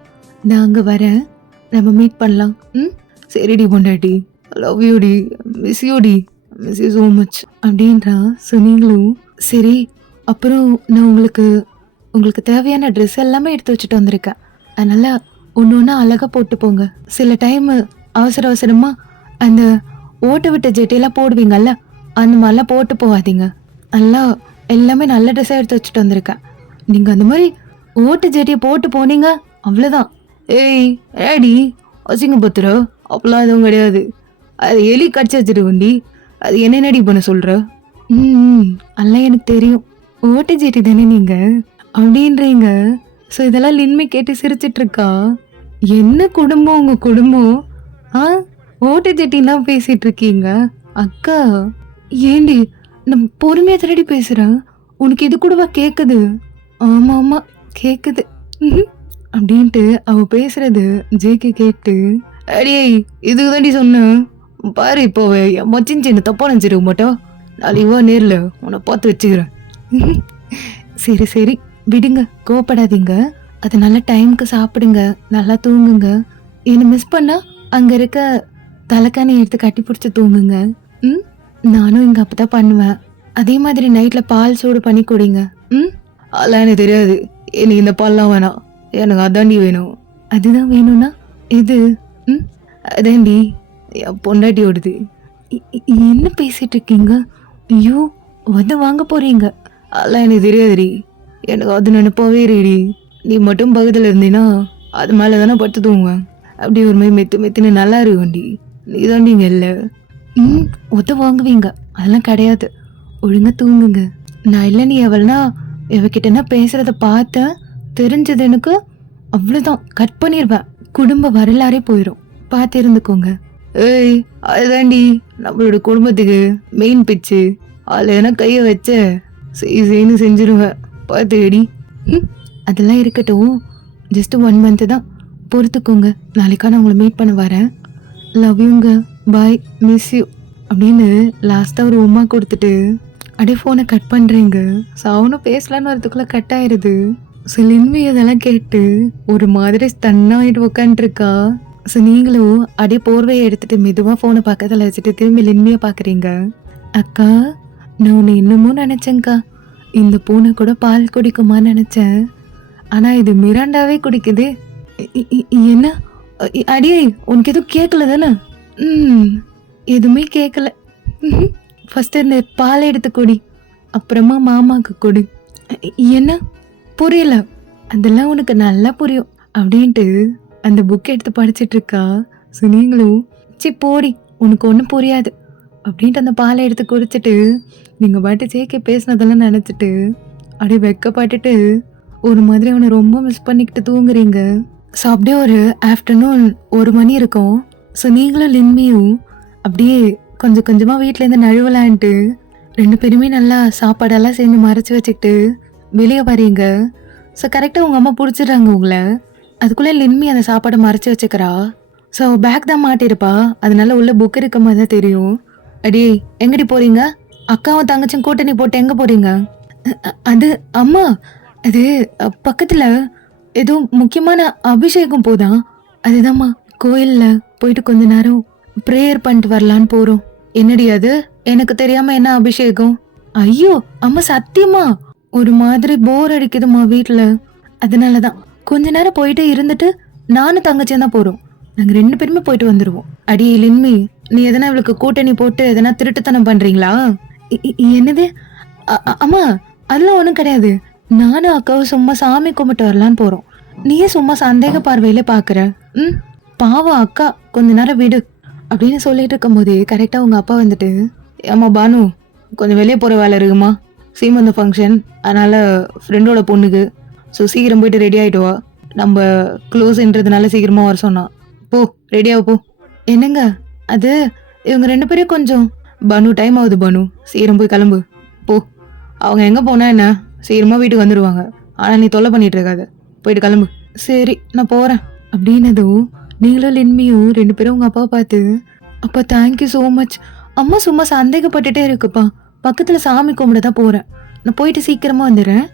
நான் அங்கே வரேன், நம்ம மீட் பண்ணலாம். சரிடி பொண்டாட்டி, லவ் யூடி, மிஸ் யூடி, மிஸ் யூ ஸோ மச் அப்படின்றா. ஸோ நீங்களும் சரி அப்புறம் நான் உங்களுக்கு தேவையான ட்ரெஸ் எல்லாமே எடுத்து வச்சுட்டு வந்திருக்கேன், அதனால் ஒன்று ஒன்றா அழகாக போட்டு போங்க. சில டைமு அவசர அவசரமாக அந்த ஓட்ட விட்ட ஜெட்டியெல்லாம் போடுவீங்கல்ல, அந்த மாதிரிலாம் போட்டு போகாதீங்க. நல்லா எல்லாமே நல்ல ட்ரெஸ்ஸாக எடுத்து வச்சுட்டு வந்திருக்கேன். நீங்கள் அந்த மாதிரி ஓட்டு ஜெட்டியை போட்டு போனீங்க அவ்வளோதான். ஏய் ஏடி அசிங்கப்பத்துற, அப்பெல்லாம் எதுவும் கிடையாது, அது எலி கடிச்சு வச்சுருவண்டி, அது என்னடி பண்ண சொல்கிற? அதெல்லாம் எனக்கு தெரியும், ஓட்டு ஜெட்டி தானே நீங்கள் அப்படின்றீங்க. ஸோ இதெல்லாம் லின்மை கேட்டு சிரிச்சிட்ருக்கா. என்ன குடும்பம் உங்கள் குடும்பம், ஓட்டு ஜெட்டிலாம் பேசிகிட்டு இருக்கீங்க. அக்கா ஏண்டி நம்ம பொறுமையாக திருடி பேசுகிறேன், உனக்கு இது கூடவா கேட்குது? ஆமாம் ஆமாம் கேட்குது அப்படின்ட்டு அவள் பேசுகிறது ஜேகே கேட்டு, அடியே இதுக்கு தாண்டி சொன்னேன், பாரு இப்போ என் மச்சின் என்ன தப்பா நினச்சிருக்க மாட்டோம். நாளைக்கு வா நேரில் உன்னை பார்த்து வச்சுக்கிறேன். சரி சரி விடுங்க, கோவப்படாதீங்க. அது நல்ல டைமுக்கு சாப்பிடுங்க, நல்லா தூங்குங்க. என்னை மிஸ் பண்ணா அங்கே இருக்க தலைக்காணி எடுத்து கட்டி பிடிச்சி தூங்குங்க. ம், நானும் இங்கே அப்போ தான் பண்ணுவேன். அதே மாதிரி நைட்டில் பால் சூடு பண்ணி குடிங்க. ம், அதெல்லாம் எனக்கு தெரியாது. எனக்கு இந்த பால்லாம் வேணாம், எனக்கு அதாண்டி வேணும். அதுதான் வேணும்னா இது. ம், அதாண்டி என் பொண்டாட்டியோடுது. என்ன பேசிட்டு இருக்கீங்க? ஐயோ, வந்து வாங்க போறீங்க? அதெல்லாம் எனக்கு தெரியாதுடி, எனக்கு அது நினைப்பாவே இருடி. நீ மட்டும் பக்கத்தில் இருந்தீன்னா அது மேலே தானே பட்டு தூங்குவேன். அப்படி ஒரு மாதிரி மெத்து மெத்துன்னு நல்லா இருக்கும்டி. நீ தாண்டிங்க இல்லை. ம், ஒத்த வாங்குவீங்க? அதெல்லாம் கிடையாது, ஒழுங்கா தூங்குங்க. நான் இல்லை, நீ எவள்னா இவகிட்டனா பேசுறத பார்த்தேன் தெரிஞ்சது எனக்கு, அவ்வளோதான், கட் பண்ணிடுவேன். குடும்ப வரலாறே போயிடும், பார்த்து இருந்துக்கோங்க. ஏய், அதுதாண்டி நம்மளோட குடும்பத்துக்கு மெயின் பிச்சு. அதில் எதனா கையை வச்ச செய்ன்னு செஞ்சிருவேன், பார்த்துடி. அதெல்லாம் இருக்கட்டும், ஜஸ்ட் 1 month தான், பொறுத்துக்கோங்க. நாளைக்கா நான் உங்களை மீட் பண்ண வரேன். லவ் யூங்க, பாய், மிஸ் யூ அப்படின்னு லாஸ்ட்டாக ஒரு உமா கொடுத்துட்டு அப்படியே ஃபோனை கட் பண்ணுறீங்க. சவுனும் பேசலான்னு வரதுக்குள்ளே கட் ஆயிடுது. ஸோ லின்வி அதெல்லாம் கேட்டு ஒரு மாதிரி ஸ்டன்னாகிட்டு உட்காந்துருக்கா. ஸோ நீங்களும் அப்படியே போர்வையை எடுத்துட்டு மெதுவாக ஃபோனை பக்கத்தில் வச்சுட்டு திரும்பி லின்வியை பார்க்குறீங்க. அக்கா, நான் உன்னை இன்னமும் நினச்சேங்க்கா. இந்த பூனை கூட பால் குடிக்குமான்னு நினச்சேன், ஆனால் இது மிராண்டாவே குடிக்குது. என்ன அடியே, உனக்கு எதுவும் கேட்கல தானே? எதுவுமே கேட்கல. ஃபஸ்ட்டு இந்த பால் எடுத்து கொடி, அப்புறமா மாமாவுக்கு கொடு. என்ன புரியல? அதெல்லாம் உனக்கு நல்லா புரியும் அப்படின்ட்டு அந்த புக் எடுத்து படிச்சுட்டு இருக்கா. ஸோ நீங்களும் சி போடி, உனக்கு ஒன்றும் புரியாது அப்படின்ட்டு அந்த பாலை எடுத்து குடிச்சிட்டு நீங்கள் பாட்டு ஜேகே பேசினதெல்லாம் நினச்சிட்டு அப்படியே வெக்கப்பட்டுட்டு ஒரு மாதிரி அவனை ரொம்ப மிஸ் பண்ணிக்கிட்டு தூங்குறீங்க. ஸோ அப்படியே ஒரு ஆஃப்டர்நூன் 1 மணி இருக்கும். ஸோ நீங்களும் லின்மியும் அப்படியே கொஞ்சம் கொஞ்சமாக வீட்டிலேருந்து நழுவலான்ட்டு 2 பேருமே நல்லா சாப்பாடெல்லாம் செஞ்சு மறைச்சி வச்சுக்கிட்டு வெளியே வரீங்க. ஸோ கரெக்டாக உங்கள் அம்மா பிடிச்சிடுறாங்க உங்களை. அதுக்குள்ளே லின்மி அந்த சாப்பாடை மறைச்சி வச்சுக்கிறா. ஸோ பேக் தான் மாட்டிருப்பா, அதனால உள்ள புக் இருக்க மாதிரி தான் தெரியும். அடியே, எங்கடி போகிறீங்க? அக்காவும் தங்கச்சும் கூட்டணி போட்டு எங்கே போகிறீங்க? அது அம்மா, அது பக்கத்தில் ஏதோ முக்கியமான அபிஷேகம் போதான், அதுதாம்மா. கோயிலில் போயிட்டு கொஞ்ச நேரம் ப்ரேயர் பண்ணிட்டு வரலான்னு போகிறோம். என்னடி அது? எனக்கு தெரியாமல் என்ன அபிஷேகம்? ஐயோ அம்மா, சத்தியமா ஒரு மாதிரி போர் அடிக்குதுமா வீட்டில், அதனால தான் கொஞ்ச நேரம் போயிட்டு இருந்துட்டு நானும் தங்கச்சியும் தான் போகிறோம். நாங்கள் 2 பேருமே போயிட்டு வந்துடுவோம். அடி லின்மி, நீ எதனா இவளுக்கு கூட்டணி போட்டு எதனா திருட்டுத்தனம் பண்ணுறீங்களா? என்னது? அம்மா, அதெல்லாம் ஒன்றும் கிடையாது. நானும் அக்காவும் சும்மா சாமி கும்பிட்டு வரலான்னு போகிறோம். நீயே சும்மா சந்தேக பார்வையிலே பார்க்குற. பாவம் அக்கா, கொஞ்ச நேரம் விடு அப்படின்னு சொல்லிட்டு இருக்கும் போதே கரெக்டாக உங்கள் அப்பா வந்துட்டு, ஏம்மா பானு, கொஞ்சம் வெளியே போகிற வேலை இருக்குமா, சீமந்த ஃபங்க்ஷன், அதனால் ஃப்ரெண்டோட பொண்ணுக்கு. ஸோ சீக்கிரம் போயிட்டு ரெடி ஆகிட்டு வா, நம்ம க்ளோஸ்ன்றதுனால சீக்கிரமாக வர சொன்னான். போ, ரெடியாக போ. என்னங்க அது? இவங்க 2 பேரும் கொஞ்சம். பானு, டைம் ஆகுது பானு, சீக்கிரம் போய் கிளம்பு போ. அவங்க எங்கே போனா என்ன, சீக்கிரமாக வீட்டுக்கு வந்துடுவாங்க. ஆனால் நீ தொல்லை பண்ணிட்டு இருக்காத, போயிட்டு கிளம்பு. சரி, நான் போகிறேன் அப்படின்னதும் நீங்களும் லின்மியும் 2 பேரும் உங்கள் அப்பாவை பார்த்து, அப்பா தேங்க்யூ ஸோ மச். அம்மா சும்மா சந்தேகப்பட்டுட்டே இருக்குப்பா, பக்கத்தில் சாமி கும்பிட தான் போகிறேன், நான் போயிட்டு சீக்கிரமாக வந்துடுறேன்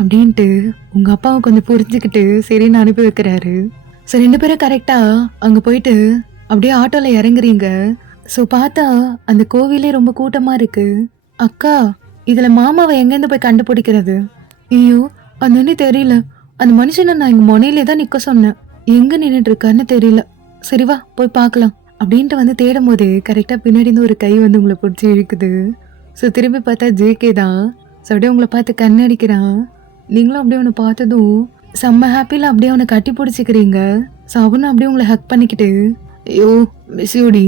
அப்படின்ட்டு உங்கள் அப்பாவை கொஞ்சம் புரிஞ்சுக்கிட்டு சரின்னு அனுப்பி வைக்கிறாரு. ஸோ 2 பேரும் கரெக்டாக அங்கே போயிட்டு அப்படியே ஆட்டோவில் இறங்குறீங்க. ஸோ பார்த்தா அந்த கோவிலே ரொம்ப கூட்டமாக இருக்குது. அக்கா, இதில் மாமாவை எங்கேருந்து போய் கண்டுபிடிக்கிறது? ஐயோ, அது ஒன்றும் தெரியல. அந்த மனுஷனை நான் எங்கள் முனையிலே தான் நிற்க சொன்னேன், எங்கே நின்றுட்டு இருக்கான்னு தெரியல. சரி வா போய் பார்க்கலாம் அப்படின்ட்டு வந்து தேடும் போதே கரெக்டாக பின்னாடி இருந்து ஒரு கை வந்து உங்களை பிடிச்சி இழுக்குது. ஸோ திரும்பி பார்த்தா ஜேகே தான். ஸோ அப்படியே உங்களை பார்த்து கண்ணடிக்கிறான். நீங்களும் அப்படியே அவனை பார்த்ததும் செம்ம ஹாப்பியில் அப்படியே அவனை கட்டி பிடிச்சிக்கிறீங்க. ஸோ அவனும் அப்படியே உங்களை ஹக் பண்ணிக்கிட்டு, ஐயோ மிஸ் யூடி,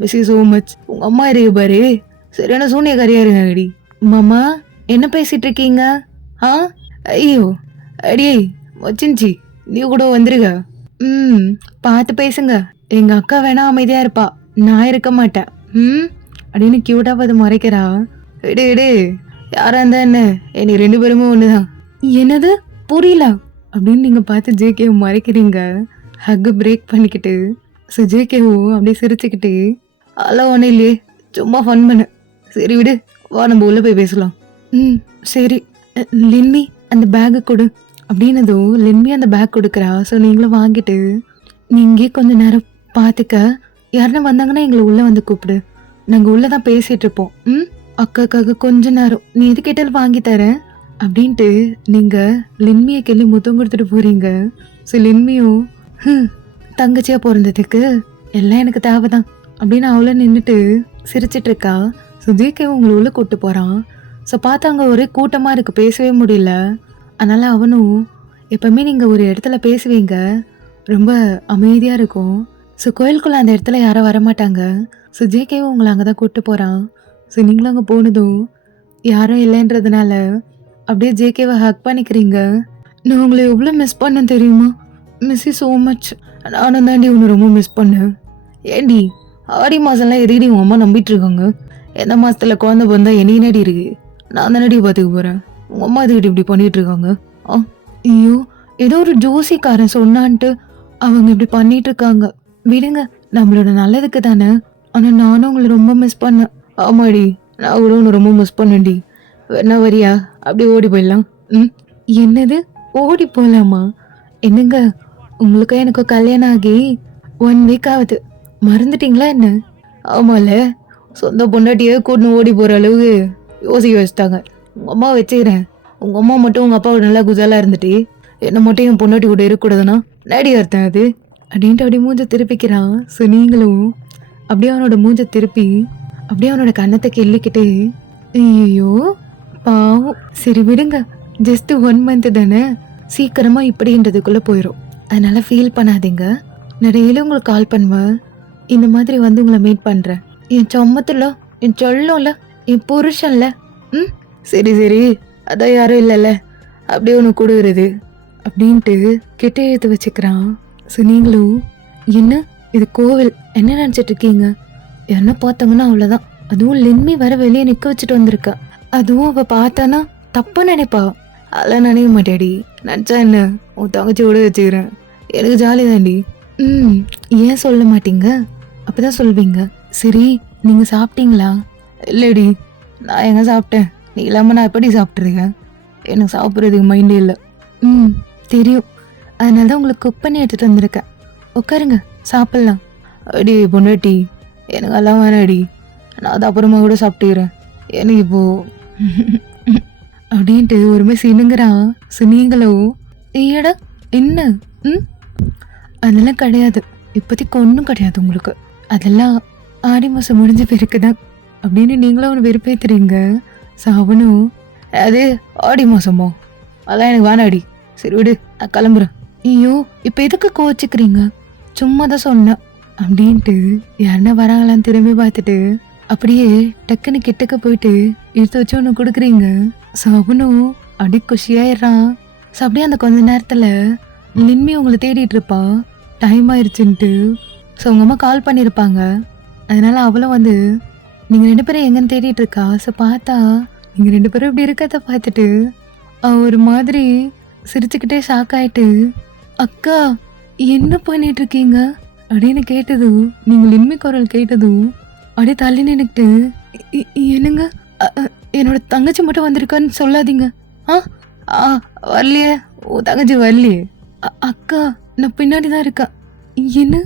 மிஸ் யூ ஸோ மச். உங்கள் அம்மா இருக்கு பாரு, சரியான சூனியக்காரியா இருங்கடி. மாமா, என்ன பேசிட்டு இருக்கீங்க? ஐயோ அடியே மச்சின்ச்சி, நீ கூட வந்துருங்க. பார்த்து பேசுங்க, எங்கள் அக்கா வேணா அமைதியாக இருப்பா, நான் இருக்க மாட்டேன் அப்படின்னு க்யூட்டாக பார்த்து மறைக்கிறா. எடு எடு, யாராக இருந்தா என்ன, எனக்கு 2 பேருமே ஒன்று தான். என்னது புரியல அப்படின்னு நீங்கள் பார்த்து ஜேகேவை மறைக்கிறீங்க, ஹக்கு பிரேக் பண்ணிக்கிட்டு. ஸோ ஜேகேவும் அப்படியே சிரிச்சுக்கிட்டு, அதெல்லாம் ஒன்றும் இல்லையே, சும்மா ஃபன் பண்ணு. சரி விடு, வா நம்ம உள்ள போய் பேசலாம். ம் சரி. லின்மி அந்த பேக்கை கொடு அப்படின்னதும் லின்மி அந்த பேக் கொடுக்குறா. ஸோ நீங்களும் வாங்கிட்டு நீ இங்கேயே கொஞ்ச நேரம் பார்த்துக்க. யாருன்னா வந்தாங்கன்னா எங்களை உள்ளே வந்து கூப்பிடு. நாங்கள் உள்ளே தான் பேசிகிட்டு இருப்போம். அக்காக்காக கொஞ்ச நேரம் நீ எது கேட்டாலும் வாங்கி தரேன் அப்படின்ட்டு நீங்கள் லின்மியை கிள்ளி முத்தம் கொடுத்துட்டு போகிறீங்க. ஸோ லின்மியும் தங்கச்சியாக பிறந்ததுக்கு எல்லாம் எனக்கு தேவைதான் அப்படின்னு அவளை நின்றுட்டு சிரிச்சிட்டு இருக்கா. ஸோ ஜேகேவும் உங்களை உள்ள கூப்பிட்டு போகிறான். ஸோ பார்த்தாங்க ஒரே கூட்டமாக இருக்குது, பேசவே முடியல. அதனால் அவனும் எப்போவுமே நீங்கள் ஒரு இடத்துல பேசுவீங்க, ரொம்ப அமைதியாக இருக்கும். ஸோ கோயிலுக்குள்ளே அந்த இடத்துல யாரும் வரமாட்டாங்க. ஸோ ஜேகேவும் உங்களை அங்கே தான் கூப்பிட்டு போகிறான். ஸோ நீங்களும் அங்கே போனதும் யாரும் இல்லைன்றதுனால அப்படியே ஜேகேவை ஹக் பண்ணிக்கிறீங்க. நான் உங்களை எவ்வளோ மிஸ் பண்ணேன் தெரியுமா? Miss you so much. நானும் தாண்டி உன்னை ரொம்ப மிஸ் பண்ணேன். ஏண்டி ஆடி மாதம்லாம் எதுக்கடி உங்கள் அம்மா நம்பிட்டு இருக்காங்க? எந்த மாதத்தில் குழந்தை பிறந்தா என்னடி இருக்கு? நான் தானடி பார்த்துக்க போகிறேன். உங்கள் அம்மா இதுக்கிட்ட இப்படி பண்ணிகிட்டு இருக்காங்க. ஐயோ, ஏதோ ஒரு ஜோசிக்காரன் சொன்னான்ட்டு அவங்க இப்படி பண்ணிட்டு இருக்காங்க. விடுங்க, நம்மளோட நல்லதுக்கு தானே. ஆனால் நானும் உங்களை ரொம்ப மிஸ் பண்ணேன். ஆமாடி, நான் கூட உன்னை ரொம்ப மிஸ் பண்ணேன்டி. வேணா வரியா? அப்படியே ஓடி போயிடலாம். என்னது ஓடி போகலாமா? என்னங்க, உங்களுக்கும் எனக்கும் கல்யாணம் ஆகி 1 வீக் ஆகுது, மறந்துட்டீங்களா என்ன? ஆமால, சொந்த பொண்டாட்டியே கூட்டின்னு ஓடி போகிற அளவுக்கு யோசிக்க வச்சுட்டாங்க. உங்கள் அம்மா வச்சுக்கிறேன். உங்கள் அம்மா மட்டும் உங்கள் அப்பாவோட நல்லா குஜாலாக இருந்துட்டு என்னை மட்டும் என் பொண்டாட்டி கூட இருக்கக்கூடாதுன்னா நடி அர்த்தம் அது அப்படின்ட்டு அப்படியே மூஞ்ச திருப்பிக்கிறான். ஸோ நீங்களும் அப்படியே அவனோட மூஞ்ச திருப்பி அப்படியே அவனோட கன்னத்தை கிள்ளிக்கிட்டு ஐயோ பாவம், சரி விடுங்க, ஜஸ்ட் 1 மந்த் தானே, சீக்கிரமாக இப்படின்றதுக்குள்ளே போயிடும். அதனால் ஃபீல் பண்ணாதீங்க. நான் டெய்லி உங்களுக்கு கால் பண்ணுவேன். இந்த மாதிரி வந்து உங்களை மீட் பண்ணுறேன். என் சொம்மத்துல, என் சொல்லல, என் புருஷன்ல. சரி சரி, அதான் யாரும் இல்லைல்ல, அப்படியே ஒன்று கொடுக்குறது அப்படின்ட்டு கிட்ட எடுத்து வச்சுக்கிறான். ஸோ நீங்களும் என்ன இது கோவில் என்ன நினச்சிட்டு இருக்கீங்க? என்ன பார்த்தாங்கன்னா அவ்வளோதான். அதுவும் லின்மி வர வெளியே நிற்க வச்சுட்டு வந்திருக்கா. அதுவும் அவள் பார்த்தானா தப்பா நினைப்பா. அதெல்லாம் நினைக்க மாட்டேடி. நினச்சா என்ன, உன் தங்கச்சி கூட வச்சுக்கிறேன், எனக்கு ஜாலி தாண்டி. ஏன் சொல்ல மாட்டீங்க? அப்பதான் சொல்வீங்க. சரி, நீங்க சாப்பிட்டீங்களா? இல்லடி, நான் எங்க சாப்பிட்டேன்? நீ இல்லாம நான் எப்படி சாப்பிட்ருக்கேன்? எனக்கு சாப்பிட்றதுக்கு மைண்டே இல்லை. தெரியும், அதனால தான் உங்களுக்கு குக் பண்ணி எடுத்துட்டு வந்திருக்கேன். உட்காருங்க, சாப்பிட்லாம். அடி பொண்டாட்டி, எனக்கு எல்லாம் வேணாடி, நான் அது அப்புறமா கூட சாப்பிட்டுக்கிறேன், எனக்கு இப்போ அப்படின்ட்டு ஒருமே சினுங்கிறான். நீங்களும் ஐயடா என்ன? அதெல்லாம் கிடையாது, இப்போதைக்கு ஒன்றும் கிடையாது உங்களுக்கு, அதெல்லாம் ஆடி மாதம் முடிஞ்ச பிறகுதான் அப்படின்னு நீங்களும் அவனை வெறுப்பேத்துறீங்க. ஸோ அவனும் அது ஆடி மாதமோ, அதான் எனக்கு வேணாடி, சரி விடு, நான் கிளம்புறேன். ஐயோ, இப்போ எதுக்கு கோச்சிக்கிறீங்க? சும்மா தான் சொன்னேன் அப்படின்ட்டு யாருன்னா வராங்களான்னு திரும்பி பார்த்துட்டு அப்படியே டக்குன்னு கிட்டக்க போயிட்டு எடுத்து வச்சு ஒன்று கொடுக்குறீங்க. ஸோ அவனும் அப்படி குஷியாயிடுறான். ஸோ அப்படியே அந்த கொஞ்ச நேரத்தில் லின்மி உங்களை தேடிட்டு இருப்பா, டைம் ஆயிடுச்சுன்ட்டு. ஸோ உங்கள் அம்மா கால் பண்ணியிருப்பாங்க. அதனால அவளும் வந்து நீங்கள் 2 பேரும் எங்கன்னு தேடிட்டு இருக்கா. ஸோ பார்த்தா நீங்கள் 2 பேரும் இப்படி இருக்கிறத பார்த்துட்டு ஒரு மாதிரி சிரிச்சுக்கிட்டே ஷாக் ஆயிட்டு, அக்கா என்ன பண்ணிட்டு இருக்கீங்க அப்படின்னு கேட்டதும், நீங்கள் லின்மி குரல் கேட்டதும் அப்படியே தள்ளி நின்னுக்கிட்டு என்னங்க, என்னோட தங்கச்சி மட்டும் வந்திருக்கான்னு சொல்லாதீங்க. வரலையே, ஓ தங்கச்சி வரலையே. அக்கா நான் பின்னாடி தான் இருக்கேன். என்ன?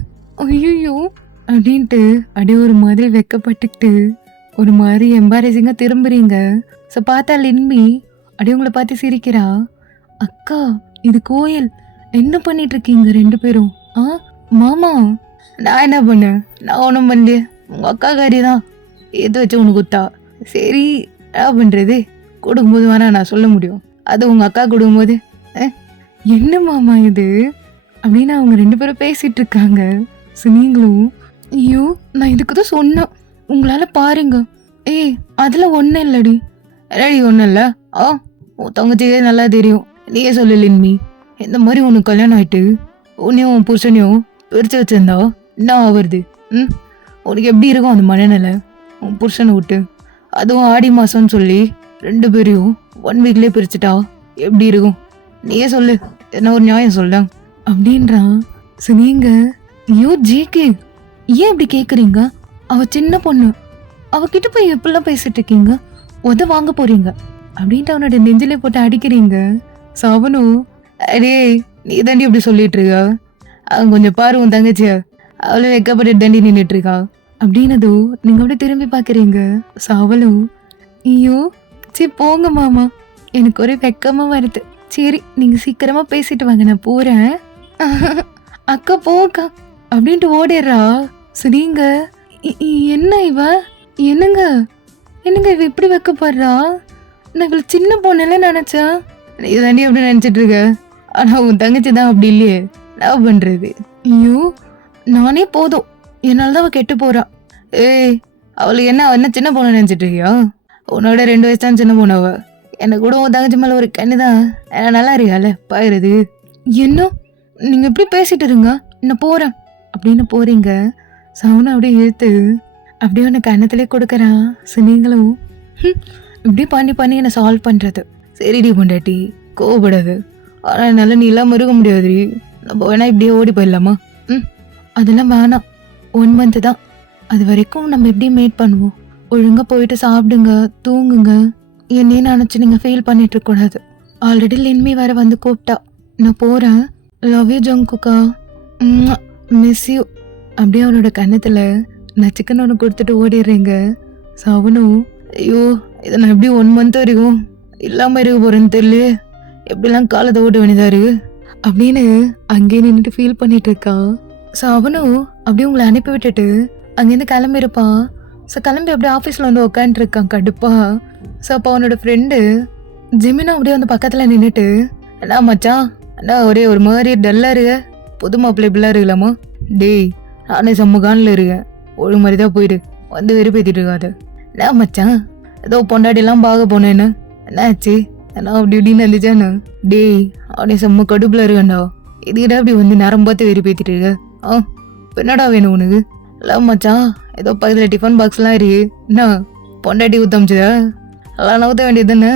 ஐயோ அப்படின்ட்டு அப்படியே ஒரு மாதிரி வெக்கப்பட்டுக்கிட்டு ஒரு மாதிரி எம்பாரசிங்காக திரும்புறீங்க. ஸோ பார்த்தா லின்மி அப்படியே உங்களை பார்த்து சிரிக்கிறா. அக்கா இது கோயில், என்ன பண்ணிட்டு இருக்கீங்க 2 பேரும்? மாமா, நான் என்ன பண்ணேன்? நான் ஒன்றும் பண்ணலையே, உங்கள் அக்கா காரி தான் எது வச்சு உனக்கு குத்தா. சரி என்ன பண்ணுறது, கொடுக்கும்போது வேணா நான் சொல்ல முடியும், அது உங்கள் அக்கா கொடுக்கும்போது என்ன மாமா இது அப்படின்னு அவங்க 2 பேரும் பேசிட்டு இருக்காங்க. ஸோ நீங்களும் ஐயோ நான் இதுக்கு தான் சொன்னேன், உங்களால் பாருங்க. அதில் ஒன்றும் இல்லடி. என்னடி ஒன்றும் இல்லை? உன் தங்கச்சியே நல்லா தெரியும், நீயே சொல்லு லின்மி, இந்த மாதிரி உனக்கு கல்யாணம் ஆயிட்டு உன்னையும் உன் புருஷனையும் பிரித்து வச்சிருந்தா என்ன ஆகுறது? உனக்கு எப்படி இருக்கும் அந்த மனநிலை? உன் புருஷனை விட்டு, அதுவும் ஆடி மாதம்னு சொல்லி 2 பேரையும் 1 வீக்லேயே பிரிச்சுட்டா எப்படி இருக்கும்? நீயே சொல்லு, என்ன ஒரு நியாயம் சொல்ல அப்படின்றான். ஸோ நீங்கள் ஐயோ ஜேகே ஏன் இப்படி கேட்குறீங்க? அவ சின்ன பொண்ணு, அவகிட்ட போய் எப்படிலாம் பேசிட்டு இருக்கீங்க? வாங்க போறீங்க அப்படின்ட்டு அவனோட நெஞ்சிலே போட்டு அடிக்கிறீங்க. சவனும், அடே நீ தாண்டி இப்படி சொல்லிட்டு இருக்கா, அவன் கொஞ்சம் பாரு உன் தங்கச்சிய, அவளும் வெக்கப்பட்டு தாண்டி நின்றுட்டு இருக்கா அப்படின்னதும் நீங்க அப்படியே திரும்பி பாக்குறீங்க. அவளும், ஐயோ சரி போங்க மாமா, எனக்கு ஒரே வெக்கமா வருது. சரி நீங்க சீக்கிரமா பேசிட்டு வாங்க, நான் போறேன். அக்கா போக்கா அப்படின்ட்டு ஓடிடுறா. சரிங்க, என்ன இவ, என்னங்க என்னங்க இவ இப்படி வைக்கப்படுறா? நான் இவள சின்ன பொண்ணுல நினைச்சேன். நீ தாண்டி அப்படி நினைச்சிட்டு இருக்க, ஆனா உன் தங்கச்சி தான் அப்படி இல்லையே, நான் பண்றது. ஐயோ நானே போதும், என்னாலதான் அவ கெட்டு போறா. ஏய் அவளுக்கு என்ன, அவ என்ன சின்ன பொண்ணு நினைச்சிட்டு இருக்கியா? உன்னோட 2 வயசு தான் சின்ன பொண்ணு அவ. எனக்கு கூட உன் தங்கச்சி மேல ஒரு கண்ணுதான், நல்லா இருக்கால பாயிருது. என்ன நீங்க எப்படி பேசிட்டு இருங்க, நான் போறேன் அப்படின்னு போறீங்க. சவுன அப்படியே இழுத்து அப்படியே உன்னை கண்ணத்திலே கொடுக்கறான். நீங்களும் இப்படி பண்ணி பண்ணி என்னை சால்வ் பண்றது. சரிடி பொண்டாட்டி கோவப்படாது, ஆனா என்னால நீ இல்லாம இருக்க முடியாது, நம்ம வேணா இப்படியே ஓடி போயிடலாமா? அதெல்லாம் வேணாம், 1 month தான், அது வரைக்கும் நம்ம எப்படி மேட் பண்ணுவோம். ஒழுங்கா போயிட்டு சாப்பிடுங்க, தூங்குங்க. என்னையே நினைச்சு நீங்க ஃபீல் பண்ணிட்டு இருக்க கூடாது. ஆல்ரெடி லின்மி வேற வந்து கூப்பிட்டா, நான் போறேன், லவ் யூ ஜங்குக்கா, மிஸ் யூ அப்படியே அவனோட கண்ணத்துல நச்சுக்குன்னு ஒன்று கொடுத்துட்டு ஓடிடுறீங்க. சவனும், ஐயோ இதை நான் எப்படி 1 month வரைக்கும் இல்லாம இருக்க போறேன்னு தெரியல, எப்படிலாம் காலத்தை ஓட்ட வேண்டியதா இருக்கு அப்படின்னு அங்கேயே நின்றுட்டு ஃபீல் பண்ணிட்டு இருக்கான். ஸோ அவனும் அப்படியே உங்களை அனுப்பி விட்டுட்டு அங்கேருந்து கிளம்பிருப்பான். ஸோ கிளம்பி அப்படியே ஆஃபீஸில் வந்து உட்காந்துருக்கான் கடுப்பா. ஸோ அப்போ அவனோட ஃப்ரெண்டு ஜிமினும் அப்படியே வந்து பக்கத்தில் நின்றுட்டு, என்ன மச்சான் என்ன ஒரே ஒரு மாதிரி டல்லாக இருக்க, புது மாப்பிள்ளை இப்படிலாம் இருக்கலாமா? டேய் நானே செம்மகானில் இருக்கேன், ஒரு மாதிரி தான் போயிடு, வந்து வெறுப்பேற்றிட்டு இருக்காது. என்ன மச்சான் ஏதோ பொண்டாட்டிலாம் பார்க்க போனேன்னு என்னாச்சு, ஏன்னா அப்படி இப்படின்னு இருந்துச்சானு? டேய் அவனே செம்ம கடுப்பில் இருக்கேன்டா, இதுக்கிட்ட அப்படி வந்து நேரம் பார்த்து வெறுப்பேற்றிட்டு இருக்க. என்னடா வேணும் உனக்கு? இல்லை மச்சான் ஏதோ பக்கத்தில் டிஃபன் பாக்ஸ்லாம் இருக்கு, என்ன பொண்டாட்டி ஊற்றமிச்சதா, எல்லாம் நவுத்த வேண்டியது தானே.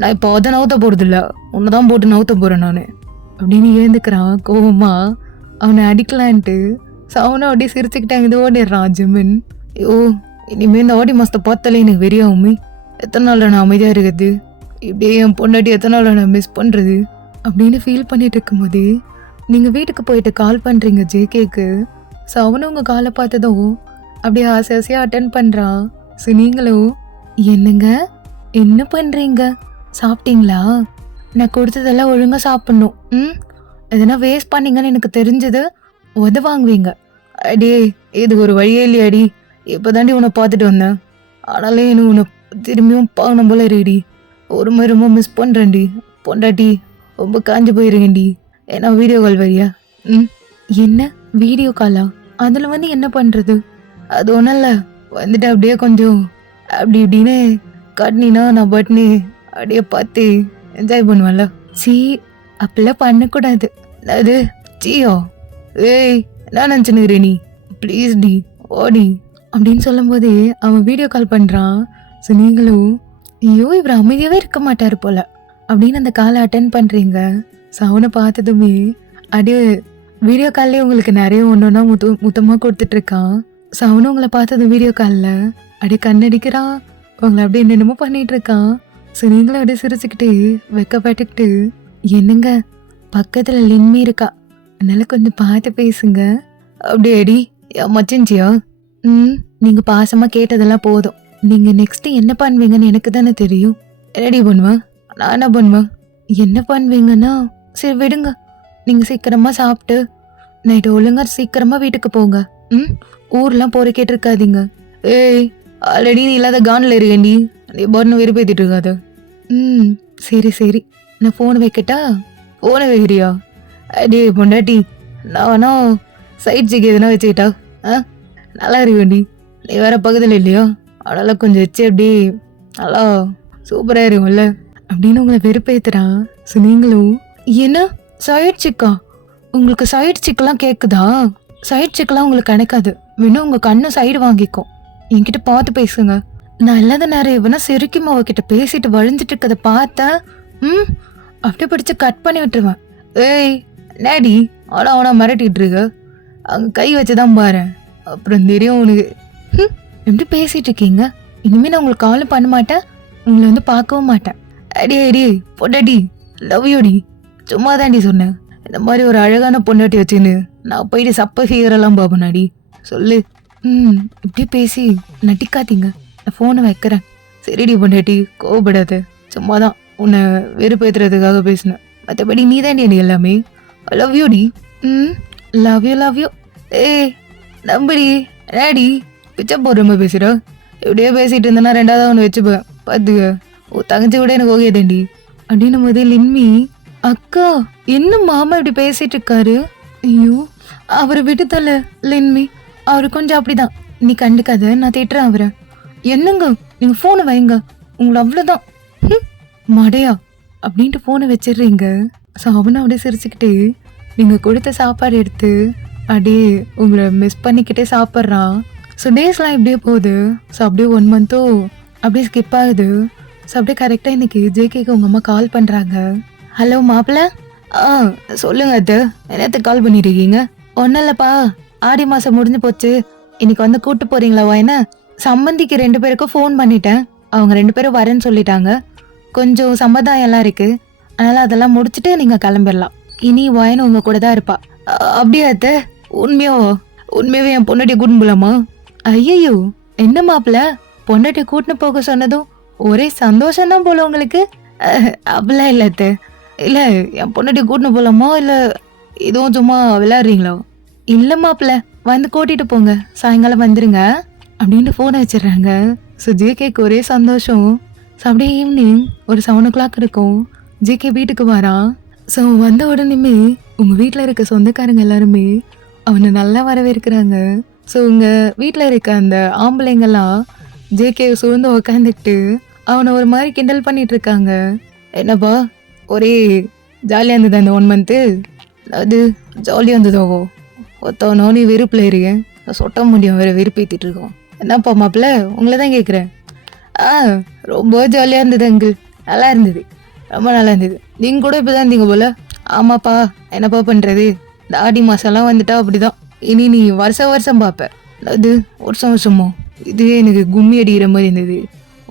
நான் இப்போ அதை நவுத்த போகிறது இல்லை, உன்னை தான் போட்டு நவுத்த போகிறேன் நான் அப்படின்னு எழுந்துக்கிறான் கோவமா. அவனை அடிக்கலான்ட்டு சவுனை அப்படியே சிரிச்சுக்கிட்டாங்க. இது ஓடிடுறான் ஜிமின். ஐயோ இனிமேல் இந்த ஆடி மாதத்தை பார்த்தாலே எனக்கு வெறியாகுமே, எத்தனை நாள் நான் அமைதியாக இருக்குது, இப்படியே என் பொண்டாட்டி எத்தனை நாள் நான் மிஸ் பண்ணுறது அப்படின்னு ஃபீல் பண்ணிட்டு இருக்கும்போது நீங்கள் வீட்டுக்கு போயிட்டு கால் பண்ணுறீங்க ஜேகேக்கு. ஸோ அவனும் உங்கள் காலை பார்த்ததும் அப்படியே ஆசை ஆசையாக அட்டன் பண்ணுறான். ஸோ நீங்களும், என்னங்க என்ன பண்ணுறீங்க, சாப்பிட்டீங்களா? நான் கொடுத்ததெல்லாம் ஒழுங்காக சாப்பிட்ணும். எதனா வேஸ்ட் பண்ணீங்கன்னு எனக்கு தெரிஞ்சது வாங்குவீங்க. அடே இது ஒரு வழியே இல்லையாடி, இப்போ தாண்டி உன்னை பார்த்துட்டு வந்தேன், ஆனாலே எனக்கு உன்னை திரும்பியும் பார்க்கணும் போல இருக்குடி, ஒரு மாதிரி ரொம்ப மிஸ் பண்ணுறேன்டி பொண்டாட்டி, ரொம்ப காஞ்சி போயிருக்கேன்டி, ஏன்னா வீடியோ கால் வரியா? என்ன வீடியோ காலா? அதில் வந்து என்ன பண்ணுறது? அது ஒன்றும் இல்லை, வந்துட்டு அப்படியே கொஞ்சம் அப்படி இப்படின்னு காட்டினா நான் பட்னு அப்படியே பார்த்து என்ஜாய் பண்ணுவேன்ல. சி அப்படிலாம் பண்ணக்கூடாது. அது சியோ ஏய் என்ன நினச்சுனுக்குறே நீ, ப்ளீஸ் டி ஓடி அப்படின்னு சொல்லும்போது அவன் வீடியோ கால் பண்ணுறான். ஸோ நீங்களும், ஐயோ இவர் அமைதியாகவே இருக்க மாட்டார் போல அப்படின்னு அந்த காலை அட்டன் பண்ணுறீங்க. ஸோ அவனை பார்த்ததுமே அப்படியே வீடியோ கால்லேயே உங்களுக்கு நிறைய ஒன்றா முத்தமாக கொடுத்துட்ருக்கான். ஸோ அவனும் உங்களை பார்த்தது வீடியோ காலில் அப்படியே கண்ணடிக்கிறான், உங்களை அப்படியே என்னென்னமோ பண்ணிகிட்டு இருக்கான். ஸோ நீங்களும் அப்படியே சிரிச்சுக்கிட்டு வெக்கப்பட்டுக்கிட்டு, என்னங்க பக்கத்தில் லின்மி இருக்கா, அதனால கொஞ்சம் பார்த்து பேசுங்க அப்படியே அடி மச்சிஞ்சியா. நீங்கள் பாசமாக கேட்டதெல்லாம் போதும், நீங்கள் நெக்ஸ்ட்டு என்ன பண்ணுவீங்கன்னு எனக்கு தானே தெரியும். ரெடி பண்ணுவேன், நான் என்ன பண்ணுவேன், என்ன பண்ணுவீங்கன்னா சரி விடுங்க, நீங்கள் சீக்கிரமாக சாப்பிட்டு நைட்டு ஒழுங்கா சீக்கிரமாக வீட்டுக்கு போங்க. ஊர்லாம் போகிற கேட்டிருக்காதீங்க. ஏய் ஆல்ரெடி நீ இல்லாத கானில் இருக்கேன்டி, நீ பாட்டு வெறுப்பேற்றிட்டு இருக்காத. சரி சரி நான் ஃபோன் வைக்கட்டா? ஃபோனை வைக்கிறியா? அடே பொண்டாட்டி நான் வேணா சைட் சிக்கு எதுனா வச்சுக்கிட்டா நல்லா இருக்குண்டி, நீ வேற பக்கத்தில் இல்லையா, அதெல்லாம் கொஞ்சம் வச்சு அப்படி நல்லா சூப்பராக இருக்கும்ல அப்படின்னு உங்களை வெறுப்பேத்துறான். ஸோ நீங்களும், என்ன சைட் சிக்கா, உங்களுக்கு சைட் சிக்கெல்லாம் கேட்குதா? சைட் சிக்கெல்லாம் உங்களுக்கு கிடைக்காது, வேணும் உங்கள் கண்ணை சைடு வாங்கிக்கும். என்கிட்ட பார்த்து பேசுங்க. நான் இல்லாத நேரம் இவனா செருக்கிமா அவகிட்ட பேசிட்டு வழிஞ்சிட்டு இருக்கதை பார்த்தேன், அப்படியே பிடிச்சி கட் பண்ணி விட்டுருவேன். ஏய் நேடி அவனா மிரட்டிட்டு இருக்க, அங்கே கை வச்சுதான் பாரு, அப்புறம் தெரியும் உனக்கு எப்படி பேசிட்டு இருக்கீங்க? இனிமே நான் உங்களுக்கு காலும் பண்ண மாட்டேன், உங்களை வந்து பார்க்கவும் மாட்டேன். அடி அடி பொண்டாட்டி, லவ் யூடி. சும்மா தாண்டி சொன்னேன். இந்த மாதிரி ஒரு அழகான பொண்டாட்டி வச்சுன்னு நான் போயிட்டு சப்ப செய்யறலாம் பாபனாடி சொல்லு. இப்படி பேசி நட்டிக்காதீங்க, நான் ஃபோனை வைக்கிறேன். சரிடி பொண்டாட்டி, கோவப்படாத. சும்மா தான் உன்னை வெறுப்பேற்றுறதுக்காக பேசினேன். மற்றபடி நீ தாண்டி எனக்கு எல்லாமே. லவ் யூடி. Love you love you. ஏய் நம்படி டாடி, பிச்சை போடுற மாதிரி பேசுகிற. இப்படியே பேசிகிட்டு இருந்தேன்னா ரெண்டாவது ஒன்று வச்சுப்பேன் பார்த்துக்க. ஓ தங்கச்சி கூட எனக்கு ஓகே தாண்டி அப்படின்னும் போது லின்மி, அக்கா என்ன மாமா இப்படி பேசிட்டு இருக்காரு? ஐயோ அவரை விட்டுதல லின்மி, அவரு கொஞ்சம் அப்படிதான், நீ கண்டுக்காத, நான் திட்டுறேன் அவரை. என்னங்க நீங்க போனை வைங்க, உங்களை அவ்வளோதான் மடையா அப்படின்ட்டு போனை வச்சிடுறீங்க. ஸோ அவனும் அப்படியே சிரிச்சுக்கிட்டு நீங்க கொடுத்த சாப்பாடு எடுத்து அப்படியே உங்களை மிஸ் பண்ணிக்கிட்டே சாப்பிட்றான். ஸோ டேஸ்லாம் இப்படியே போகுது. ஸோ அப்படியே 1 மந்த்தோ அப்படியே ஸ்கிப் ஆகுது. ஸோ அப்படியே கரெக்டாக இன்னைக்கு ஜேகேக்கு உங்கள் அம்மா கால் பண்ணுறாங்க. ஹலோ மாப்பிள்ள. சொல்லுங்க அத்தை, என்னத்துக்கு கால் பண்ணிருக்கீங்க? ஒன்றும் இல்லைப்பா, ஆடி மாதம் முடிஞ்சு போச்சு, இன்னைக்கு வந்து கூப்பிட்டு போறீங்களா வாயின? சம்பந்திக்கு 2 பேருக்கும் ஃபோன் பண்ணிட்டேன், அவங்க 2 பேரும் வரேன்னு சொல்லிட்டாங்க. கொஞ்சம் சம்பிரதாயம்லாம் இருக்கு, அதனால அதெல்லாம் முடிச்சுட்டு நீங்க கிளம்பிடலாம். இனி வாயின உங்க கூட தான் இருப்பா. அப்படியா அத்தை? உண்மையாவே என் பொண்டாட்டியை கூட்டின்னு போலாமா? ஐயோ என்ன மாப்பிள்ள, பொண்டாட்டியை கூட்டின்னு போக சொன்னதும் ஒரே சந்தோஷம்தான் போல உங்களுக்கு? அப்படிலாம் இல்லை அத்தை. இல்லை என் பொண்டாட்டியை கூட்டின்னு போலாமா, இல்லை இதுவும் சும்மா விளையாடுறீங்களா? இல்லை மாப்பிள்ள, வந்து கூட்டிட்டு போங்க, சாயங்காலம் வந்துருங்க அப்படின்ட்டு ஃபோனை வச்சிடுறாங்க. ஸோ ஜேகேக்கு ஒரே சந்தோஷம். ஸோ அப்படியே ஈவினிங் ஒரு 7 o'clock இருக்கும். ஜேகே வீட்டுக்கு வரான். ஸோ வந்த உடனேமே உங்கள் வீட்டில் இருக்க சொந்தக்காரங்க எல்லாருமே அவனை நல்லா வரவேற்கிறாங்க. ஸோ உங்கள் வீட்டில் இருக்க அந்த ஆம்பளைங்கெல்லாம் ஜேகே சூழ்ந்து உக்காந்துக்கிட்டு அவனை ஒரு மாதிரி கிண்டல் பண்ணிட்டு இருக்காங்க. என்னப்பா ஒரே ஜாலியாக இருந்தது அந்த 1 month? அது ஜாலியாக இருந்ததோ? ஒத்தவனோ நீ வெறுப்பில் இருக்கேன், சொட்ட முடியும் வேறு வெறுப்பேற்றிட்டு இருக்கோம். என்னப்பா மாப்பிள்ள, உங்களை தான் கேட்குறேன். ரொம்ப ஜாலியாக இருந்தது அங்கிள், நல்லா இருந்தது, ரொம்ப நல்லா இருந்தது. நீங்கள் கூட இப்போ தான் இருந்தீங்க போல. ஆமாப்பா, என்னப்பா பண்ணுறது, இந்த ஆடி மாதம்லாம் வந்துட்டா அப்படி தான். இனி நீ வருஷம் பார்ப்பேன். அது வருஷமோ இதுவே எனக்கு கும்மி அடிக்கிற மாதிரி இருந்தது.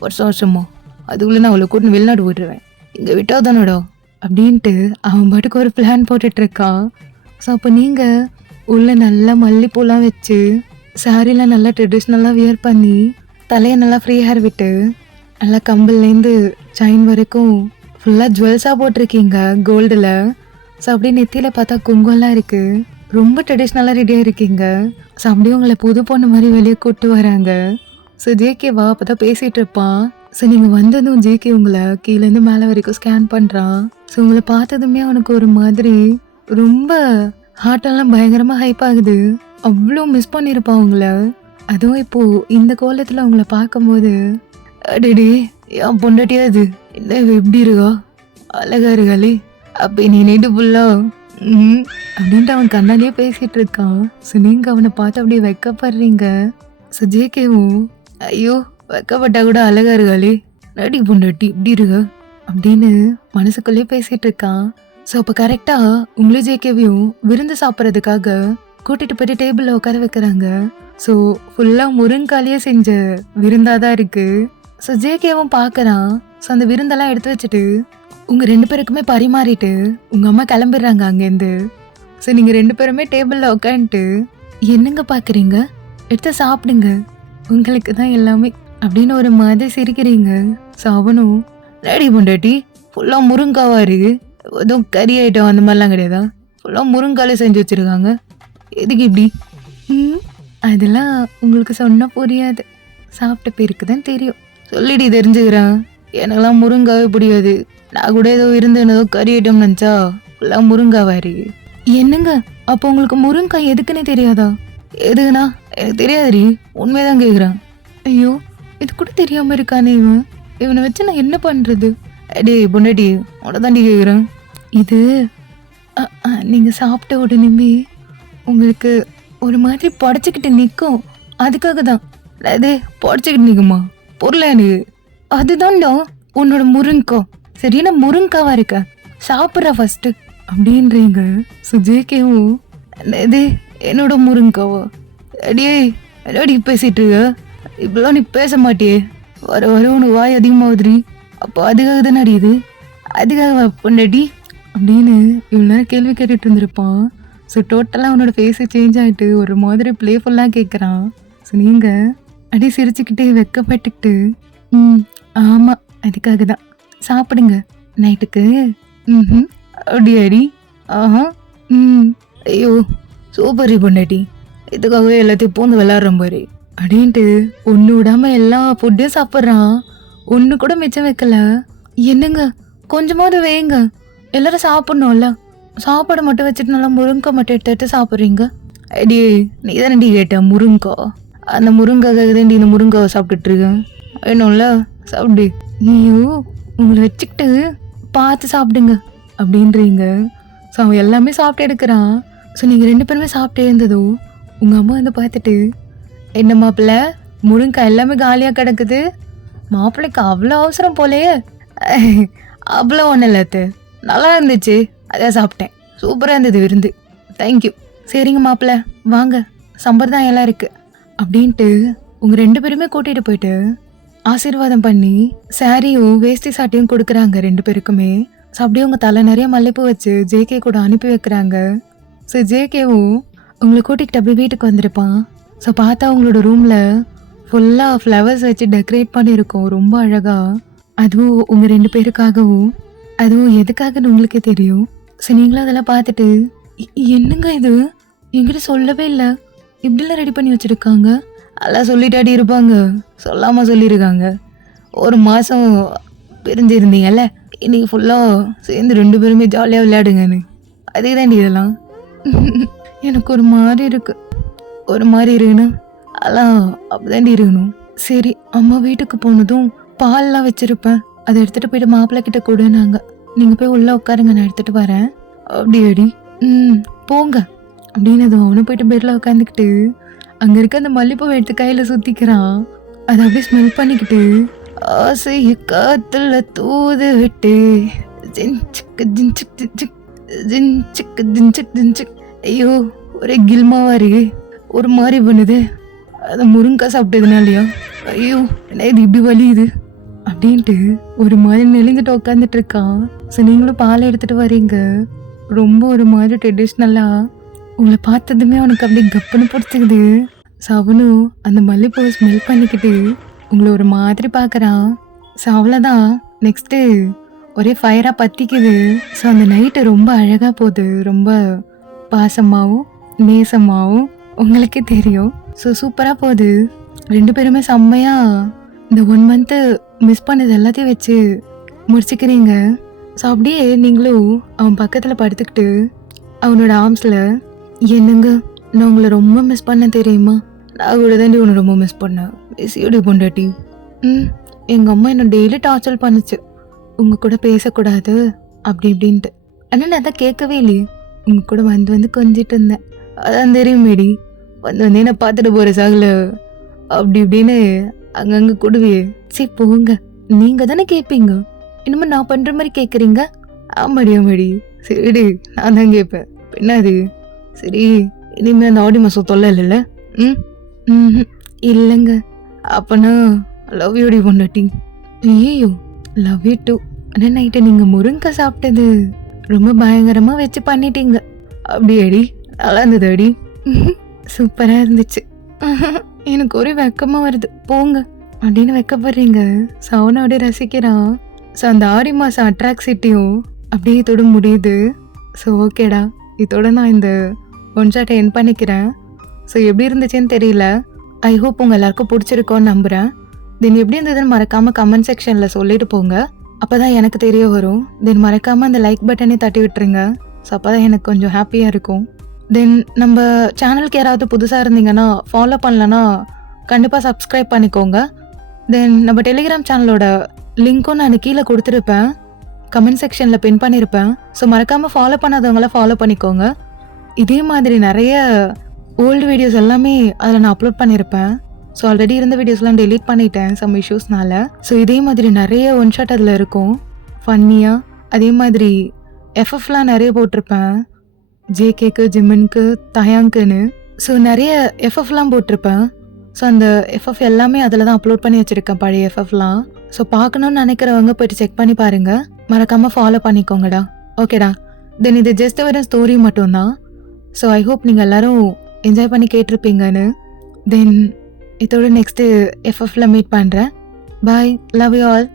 வருஷமோ அதுக்குள்ளே நான் அவளை கூட்டின்னு வெளிநாடு போட்டுருவேன், இங்கே விட்டா தானடா அப்படின்ட்டு அவன் பாட்டுக்கு ஒரு பிளான் போட்டுட்ருக்கான். ஸோ அப்போ நீங்கள் உள்ள நல்லா மல்லிப்பூலாம் வச்சு சாரீலாம் நல்லா ட்ரெடிஷ்னலாக வியர் பண்ணி தலையை நல்லா ஃப்ரீ ஹேர் விட்டு நல்லா கம்பல்லேருந்து செயின் வரைக்கும் ஃபுல்லாக ஜுவல்ஸாக போட்டிருக்கீங்க கோல்டில். ஸோ அப்படியே நெத்தியில் பார்த்தா குங்குமம்லாம் இருக்குது, ரொம்ப ட்ரெடிஷ்னலாக ரெடியாக இருக்கீங்க. ஸோ அப்படியே உங்களை புது பொண்ணு மாதிரி வெளியே கூப்பிட்டு வராங்க. ஸோ ஜேகேவா அப்போ தான் பேசிகிட்டு இருப்பான். ஸோ நீங்கள் வந்ததும் ஜேகே உங்களை கீழேருந்து மேலே வரைக்கும் ஸ்கேன் பண்ணுறான். ஸோ உங்களை பார்த்ததுமே அவனுக்கு ஒரு மாதிரி ரொம்ப ஹார்ட்டெல்லாம் பயங்கரமாக ஹைப் ஆகுது. அவ்வளோ மிஸ் பண்ணியிருப்பான் உங்களை. அதுவும் இப்போது இந்த கோலத்தில் உங்களை பார்க்கும்போது அடடி என் பொண்டாட்டியா அது என்ன எப்படி இருக்கா, அழகா இருக்காளே அப்போ நீ நைட்டு ஃபுல்லா அப்படின்ட்டு அவன் கண்ணாலேயே பேசிகிட்டு இருக்கான். ஸோ நீங்கள் அவனை பார்த்து அப்படியே வெக்கப்படுறீங்க. ஸோ ஜேகேவும் ஐயோ வெக்கப்பட்டா கூட அழகா இருக்காளே, நடி பொண்டாட்டி இப்படி இருக்கா அப்படின்னு மனசுக்குள்ளேயே பேசிகிட்டு இருக்கான். ஸோ அப்போ கரெக்டாக உங்களும் ஜேகேவையும் விருந்து சாப்பிட்றதுக்காக கூட்டிகிட்டு போயிட்டு டேபிளில் உட்கார வைக்கிறாங்க. ஸோ ஃபுல்லாக முருங்காலையே செஞ்ச விருந்தாக தான் இருக்குது. ஸோ ஜேகேவும் பார்க்குறான். ஸோ அந்த விருந்தெல்லாம் எடுத்து வச்சுட்டு உங்கள் 2 பேருக்குமே பரிமாறிட்டு உங்கள் அம்மா கிளம்பிடுறாங்க அங்கேருந்து. ஸோ நீங்கள் 2 பேருமே டேபிளில் உட்காந்துட்டு என்னங்க பார்க்குறீங்க, எடுத்து சாப்பிடுங்க, உங்களுக்கு தான் எல்லாமே அப்படின்னு ஒரு மாதிரி சிரிக்கிறீங்க. ஸோ அவனும் ரெடி பொண்டாட்டி ஃபுல்லாக முருங்காவா இருக்குது, எதுவும் கறி ஐட்டம் அந்த மாதிரிலாம் கிடையாதா, ஃபுல்லாக முருங்காலே செஞ்சு வச்சுருக்காங்க, எதுக்கு இப்படி? அதெல்லாம் உங்களுக்கு சொன்னால் புரியாது, சாப்பிட்ட பேருக்கு தான் தெரியும். சொல்லிடி தெரிஞ்சுக்கிறேன், எனக்கெல்லாம் முருங்காவே பிடிக்காது. நான் கூட ஏதோ இருந்தேன் ஏதோ கறி ஐட்டம் நினச்சா ஃபுல்லாக முருங்காவா இருக்கு. என்னங்க அப்போ உங்களுக்கு முருங்காய் எதுக்குன்னே தெரியாதா? எதுக்குண்ணா எனக்கு தெரியாதுடி, உண்மைதான் கேட்குறேன். ஐயோ இது கூட தெரியாமல் இருக்கானே இவனை வச்சு நான் என்ன பண்ணுறது? அடே பொண்டாட்டி உன்னை தாண்டி கேட்குறேன். இது நீங்கள் சாப்பிட்ட உடனேமே உங்களுக்கு ஒரு மாதிரி படைச்சிக்கிட்டு நிற்கும், அதுக்காக தான். அதே படைச்சிக்கிட்டு நிற்குமா பொருளை எனக்கு? அதுதான்டா உன்னோட முருங்கா, சரியான முருங்காவா இருக்க, சாப்பிட்ற ஃபஸ்ட்டு அப்படின்றீங்க. சுஜேகேவும் இது என்னோட முருங்காவா? அடியே என்னடி பேசிட்டு இருக்க? இப்பெல்லாம் நீ பேச மாட்டியே. வர வர உனக்கு வாய் அதிகமாகுதுடி. அப்போ அதுக்காக தானே இது? அதுக்காக பொண்டாட்டி அப்படின்னு இவ்வளோ நேரம் கேள்வி கேட்டுட்டு இருந்திருப்பான். ஸோ டோட்டலாக அவனோட ஃபேஸை சேஞ்ச் ஆகிட்டு ஒரு மாதிரி ப்ளேஃபுல்லாக கேட்குறான். ஸோ நீங்கள் அப்படியே சிரிச்சுக்கிட்டு வெக்கப்பட்டுக்கிட்டு ஆமாம் அதுக்காக தான் சாப்பிடுங்க நைட்டுக்கு. ம் அப்படியாடி? ஆஹா. ஐயோ சூப்பர் பொண்டாட்டி, இதுக்காகவே எல்லாத்தையும் பூந்து விளாட்றோம் பாரு அப்படின்ட்டு ஒன்று விடாமல் எல்லா ஃபுட்டையும் சாப்பிட்றான். ஒன்று கூட மிச்சம் வைக்கல. என்னங்க கொஞ்சமாவது வேங்க, எல்லாரும் சாப்பிட்ணும்ல. சாப்பாடு மட்டும் வச்சுட்டு நல்லா முருங்கை மட்டும் எடுத்து சாப்பிட்றீங்க. அடி நீ தானே கேட்ட முருங்கா, அந்த முருங்கைக்காக தான் இந்த முருங்காவை சாப்பிட்டுட்ருக்கேன். வேணும்ல சாப்பிடு. ஐயோ உங்களை வச்சுக்கிட்டு பார்த்து சாப்பிடுங்க அப்படின்றீங்க. ஸோ அவன் எல்லாமே சாப்பிட்டு எடுக்கிறான். ஸோ நீங்கள் 2 பேருமே சாப்பிட்டே இருந்ததும் உங்கள் அம்மா வந்து பார்த்துட்டு, என்ன மாப்பிள்ளை முருங்கை எல்லாமே காலியாக கிடக்குது, மாப்பிள்ளைக்கு அவ்வளோ அவசரம் போலையே. அவ்வளோ ஒன்றும் இல்லை, நல்லா இருந்துச்சு அதான் சாப்பிட்டேன், சூப்பராக இருந்தது விருந்து, தேங்க்யூ. சரிங்க மாப்பிள்ளை வாங்க சம்பிரதாயம் எல்லாம் இருக்குது அப்படின்ட்டு உங்கள் 2 பேருமே கூட்டிகிட்டு போயிட்டு ஆசீர்வாதம் பண்ணி சாரியும் வேஷ்டி சாட்டியும் கொடுக்குறாங்க 2 பேருக்குமே. ஸோ அப்படியே உங்கள் தலை நிறைய மல்லிப்பூ வச்சு ஜேகே கூட அனுப்பி வைக்கிறாங்க. ஸோ ஜேகேவும் உங்களை கூட்டிகிட்டு அப்படியே வீட்டுக்கு வந்திருப்பான். ஸோ பார்த்தா உங்களோட ரூமில் ஃபுல்லாக ஃப்ளவர்ஸ் வச்சு டெக்கரேட் பண்ணியிருக்கோம் ரொம்ப அழகாக. அதுவும் உங்கள் 2 பேருக்காகவும், அதுவும் எதுக்காகன்னு உங்களுக்கே தெரியும். ஸோ நீங்களும் அதெல்லாம் பார்த்துட்டு என்னங்க இது என்கிட்ட சொல்லவே இல்லை, இப்படிலாம் ரெடி பண்ணி வச்சுருக்காங்க. அதெல்லாம் சொல்லிட்டாடி இருப்பாங்க, சொல்லாமல் சொல்லியிருக்காங்க. ஒரு மாதம் பிரிஞ்சிருந்தீங்கல்ல, இன்னைக்கு ஃபுல்லாக சேர்ந்து 2 பேருமே ஜாலியாக விளையாடுங்கன்னு. அதே தாண்டி இதெல்லாம். எனக்கு ஒரு மாதிரி இருக்கு, ஒரு மாதிரி இருக்கணும், அதெல்லாம் அப்படிதாண்டி இருக்கணும். சரி அம்மா வீட்டுக்கு போனதும் பால்லாம் வச்சுருப்பேன், அதை எடுத்துகிட்டு போயிட்டு மாப்பிள்ளை கிட்ட கொடுனாங்க. நீங்கள் போய் உள்ளே உட்காருங்க நான் எடுத்துகிட்டு வரேன். அப்படியாடி? போங்க அப்படின்னு அதுவும் அவனை போயிட்டு பெட்டில் உட்காந்துக்கிட்டு அங்கே இருக்க அந்த மல்லிப்பூவை எடுத்து கையில் சுற்றிக்கிறான். அதை அப்படியே ஸ்மெல் பண்ணிக்கிட்டு ஆசை காத்துல தூது விட்டு ஐயோ ஒரே கில்மாவா இருக்கு, ஒரு மாதிரி பண்ணுது. அதை முருங்காய் சாப்பிட்டதுனாலயா? ஐயோ என்ன இது இப்படி வலியுது அப்படின்ட்டு ஒரு மாதிரி நெளிஞ்சிட்டு உட்காந்துட்டு இருக்கான். ஸோ நீங்களும் பாலை எடுத்துகிட்டு வரீங்க. ரொம்ப ஒரு மாதிரி ட்ரெடிஷ்னலாக உங்களை பார்த்ததுமே அவனுக்கு அப்படியே கப்புன்னு பிடிச்சிக்குது. ஸோ அவனும் அந்த மல்லிப்பூவை ஸ்மெல் பண்ணிக்கிட்டு உங்களை ஒரு மாதிரி பார்க்குறான். ஸோ அவ்வளோதான், நெக்ஸ்ட்டு ஒரே ஃபயராக பற்றிக்குது. ஸோ அந்த நைட்டு ரொம்ப அழகாக போகுது, ரொம்ப பாசமாகவும் நேசமாகவும் உங்களுக்கே தெரியும். ஸோ சூப்பராக போகுது. 2 பேருமே செம்மையாக இந்த 1 மந்த்து மிஸ் பண்ணது எல்லாத்தையும் வச்சு முடிச்சுக்கிறீங்க. ஸோ அப்படியே நீங்களும் அவன் பக்கத்தில் படுத்துக்கிட்டு அவனோட ஆர்ம்ஸில், என்னங்க நான் உங்களை ரொம்ப மிஸ் பண்ண தெரியுமா, நான் கூட தாண்டி உன்னை ரொம்ப மிஸ் பண்ணேன், மிஸ்யூடி பொண்டாட்டி. எங்கள் அம்மா என்னை டெய்லி டார்ச்சர் பண்ணுச்சு, உங்கள் கூட பேசக்கூடாது அப்படி இப்படின்ட்டு. ஆனால் நான் தான் கேட்கவே இல்லையே, உங்கள் கூட வந்து கொஞ்சிட்டு இருந்தேன். அதான் தெரியுமேடி, வந்து என்னை பார்த்துட்டு போகிற சாகில் அப்படி இப்படின்னு அங்கங்கே கொடுவியே. சரி போங்க, நீங்கள் தானே கேட்பீங்க, இன்னுமே நான் பண்ணுற மாதிரி கேட்குறீங்க. ஆமாடி சரிடி நான் தான் கேட்பேன், பின்னாது. சரி இனிமேல் அந்த ஆடி மாதம் தொல்லை இல்லைல்ல? இல்லைங்க. அப்போனா லவ் யூடி பொண்டாட்டி. ஐயோ லவ் யூ டூ. ஆனால் நைட்டு நீங்கள் முருங்கை சாப்பிட்டது ரொம்ப பயங்கரமாக வச்சு பண்ணிட்டீங்க. அப்படியாடி? நல்லா இருந்தது அடி. சூப்பராக இருந்துச்சு. எனக்கு ஒரே வெக்கமாக வருது, போங்க அப்படின்னு வெக்கப்படுறீங்க. சவுனை அப்படியே ரசிக்கிறான். ஸோ அந்த ஆடி மாதம் அட்ராக்சிட்டியும் அப்படியே இதோட முடியுது. ஸோ ஓகேடா, இதோட நான் இந்த ஒன் ஷாட்டை என் பண்ணிக்கிறேன். ஸோ எப்படி இருந்துச்சுன்னு தெரியல, ஐ ஹோப் உங்கள் எல்லாருக்கும் பிடிச்சிருக்கோன்னு நம்புகிறேன். தென் எப்படி இருந்ததுன்னு மறக்காமல் கமெண்ட் செக்ஷனில் சொல்லிட்டு போங்க, அப்போ தான் எனக்கு தெரிய வரும். தென் மறக்காமல் அந்த லைக் பட்டனே தட்டி விட்டுருங்க. ஸோ அப்போ தான் எனக்கு கொஞ்சம் ஹாப்பியாக இருக்கும். தென் நம்ம சேனலுக்கு யாராவது புதுசாக இருந்தீங்கன்னா ஃபாலோ பண்ணலன்னா கண்டிப்பாக சப்ஸ்கிரைப் பண்ணிக்கோங்க. தென் நம்ம டெலிகிராம் சேனலோட லிங்க்கும் நான் கீழே கொடுத்துருப்பேன், கமெண்ட் செக்ஷனில் பின் பண்ணியிருப்பேன். ஸோ மறக்காமல் ஃபாலோ பண்ணாதவங்களாம் ஃபாலோ பண்ணிக்கோங்க. இதே மாதிரி நிறைய ஓல்டு வீடியோஸ் எல்லாமே அதில் நான் அப்லோட் பண்ணியிருப்பேன். ஸோ ஆல்ரெடி இருந்த வீடியோஸ்லாம் டெலீட் பண்ணிட்டேன் சம் இஷ்யூஸ்னால. ஸோ இதே மாதிரி நிறைய ஒன் ஷாட் அதில் இருக்கும் ஃபன்னியாக. அதே மாதிரி எஃப்எஃப்லாம் நிறைய போட்டிருப்பேன், ஜேகேக்கு, ஜிம்மனுக்கு, தயாங்குன்னு. ஸோ நிறைய எஃப்எஃப்லாம் போட்டிருப்பேன். ஸோ அந்த எஃப்எஃப் எல்லாமே அதில் தான் அப்லோட் பண்ணி வச்சுருக்கேன், பழைய எஃப்எஃப்லாம். ஸோ பார்க்கணும்னு நினைக்கிறவங்க போயிட்டு செக் பண்ணி பாருங்க. மறக்காமல் ஃபாலோ பண்ணிக்கோங்கடா. ஓகேடா. தென் இது ஜஸ்ட் ஒரு ஸ்டோரி மட்டும்தான். ஸோ ஐ ஹோப் நீங்கள் எல்லாரும் என்ஜாய் பண்ணி கேட்டிருப்பீங்கன்னு. தென் இதோட நெக்ஸ்ட்டு எஃப்எஃப்ல மீட் பண்ணுறேன். பாய். Love you all.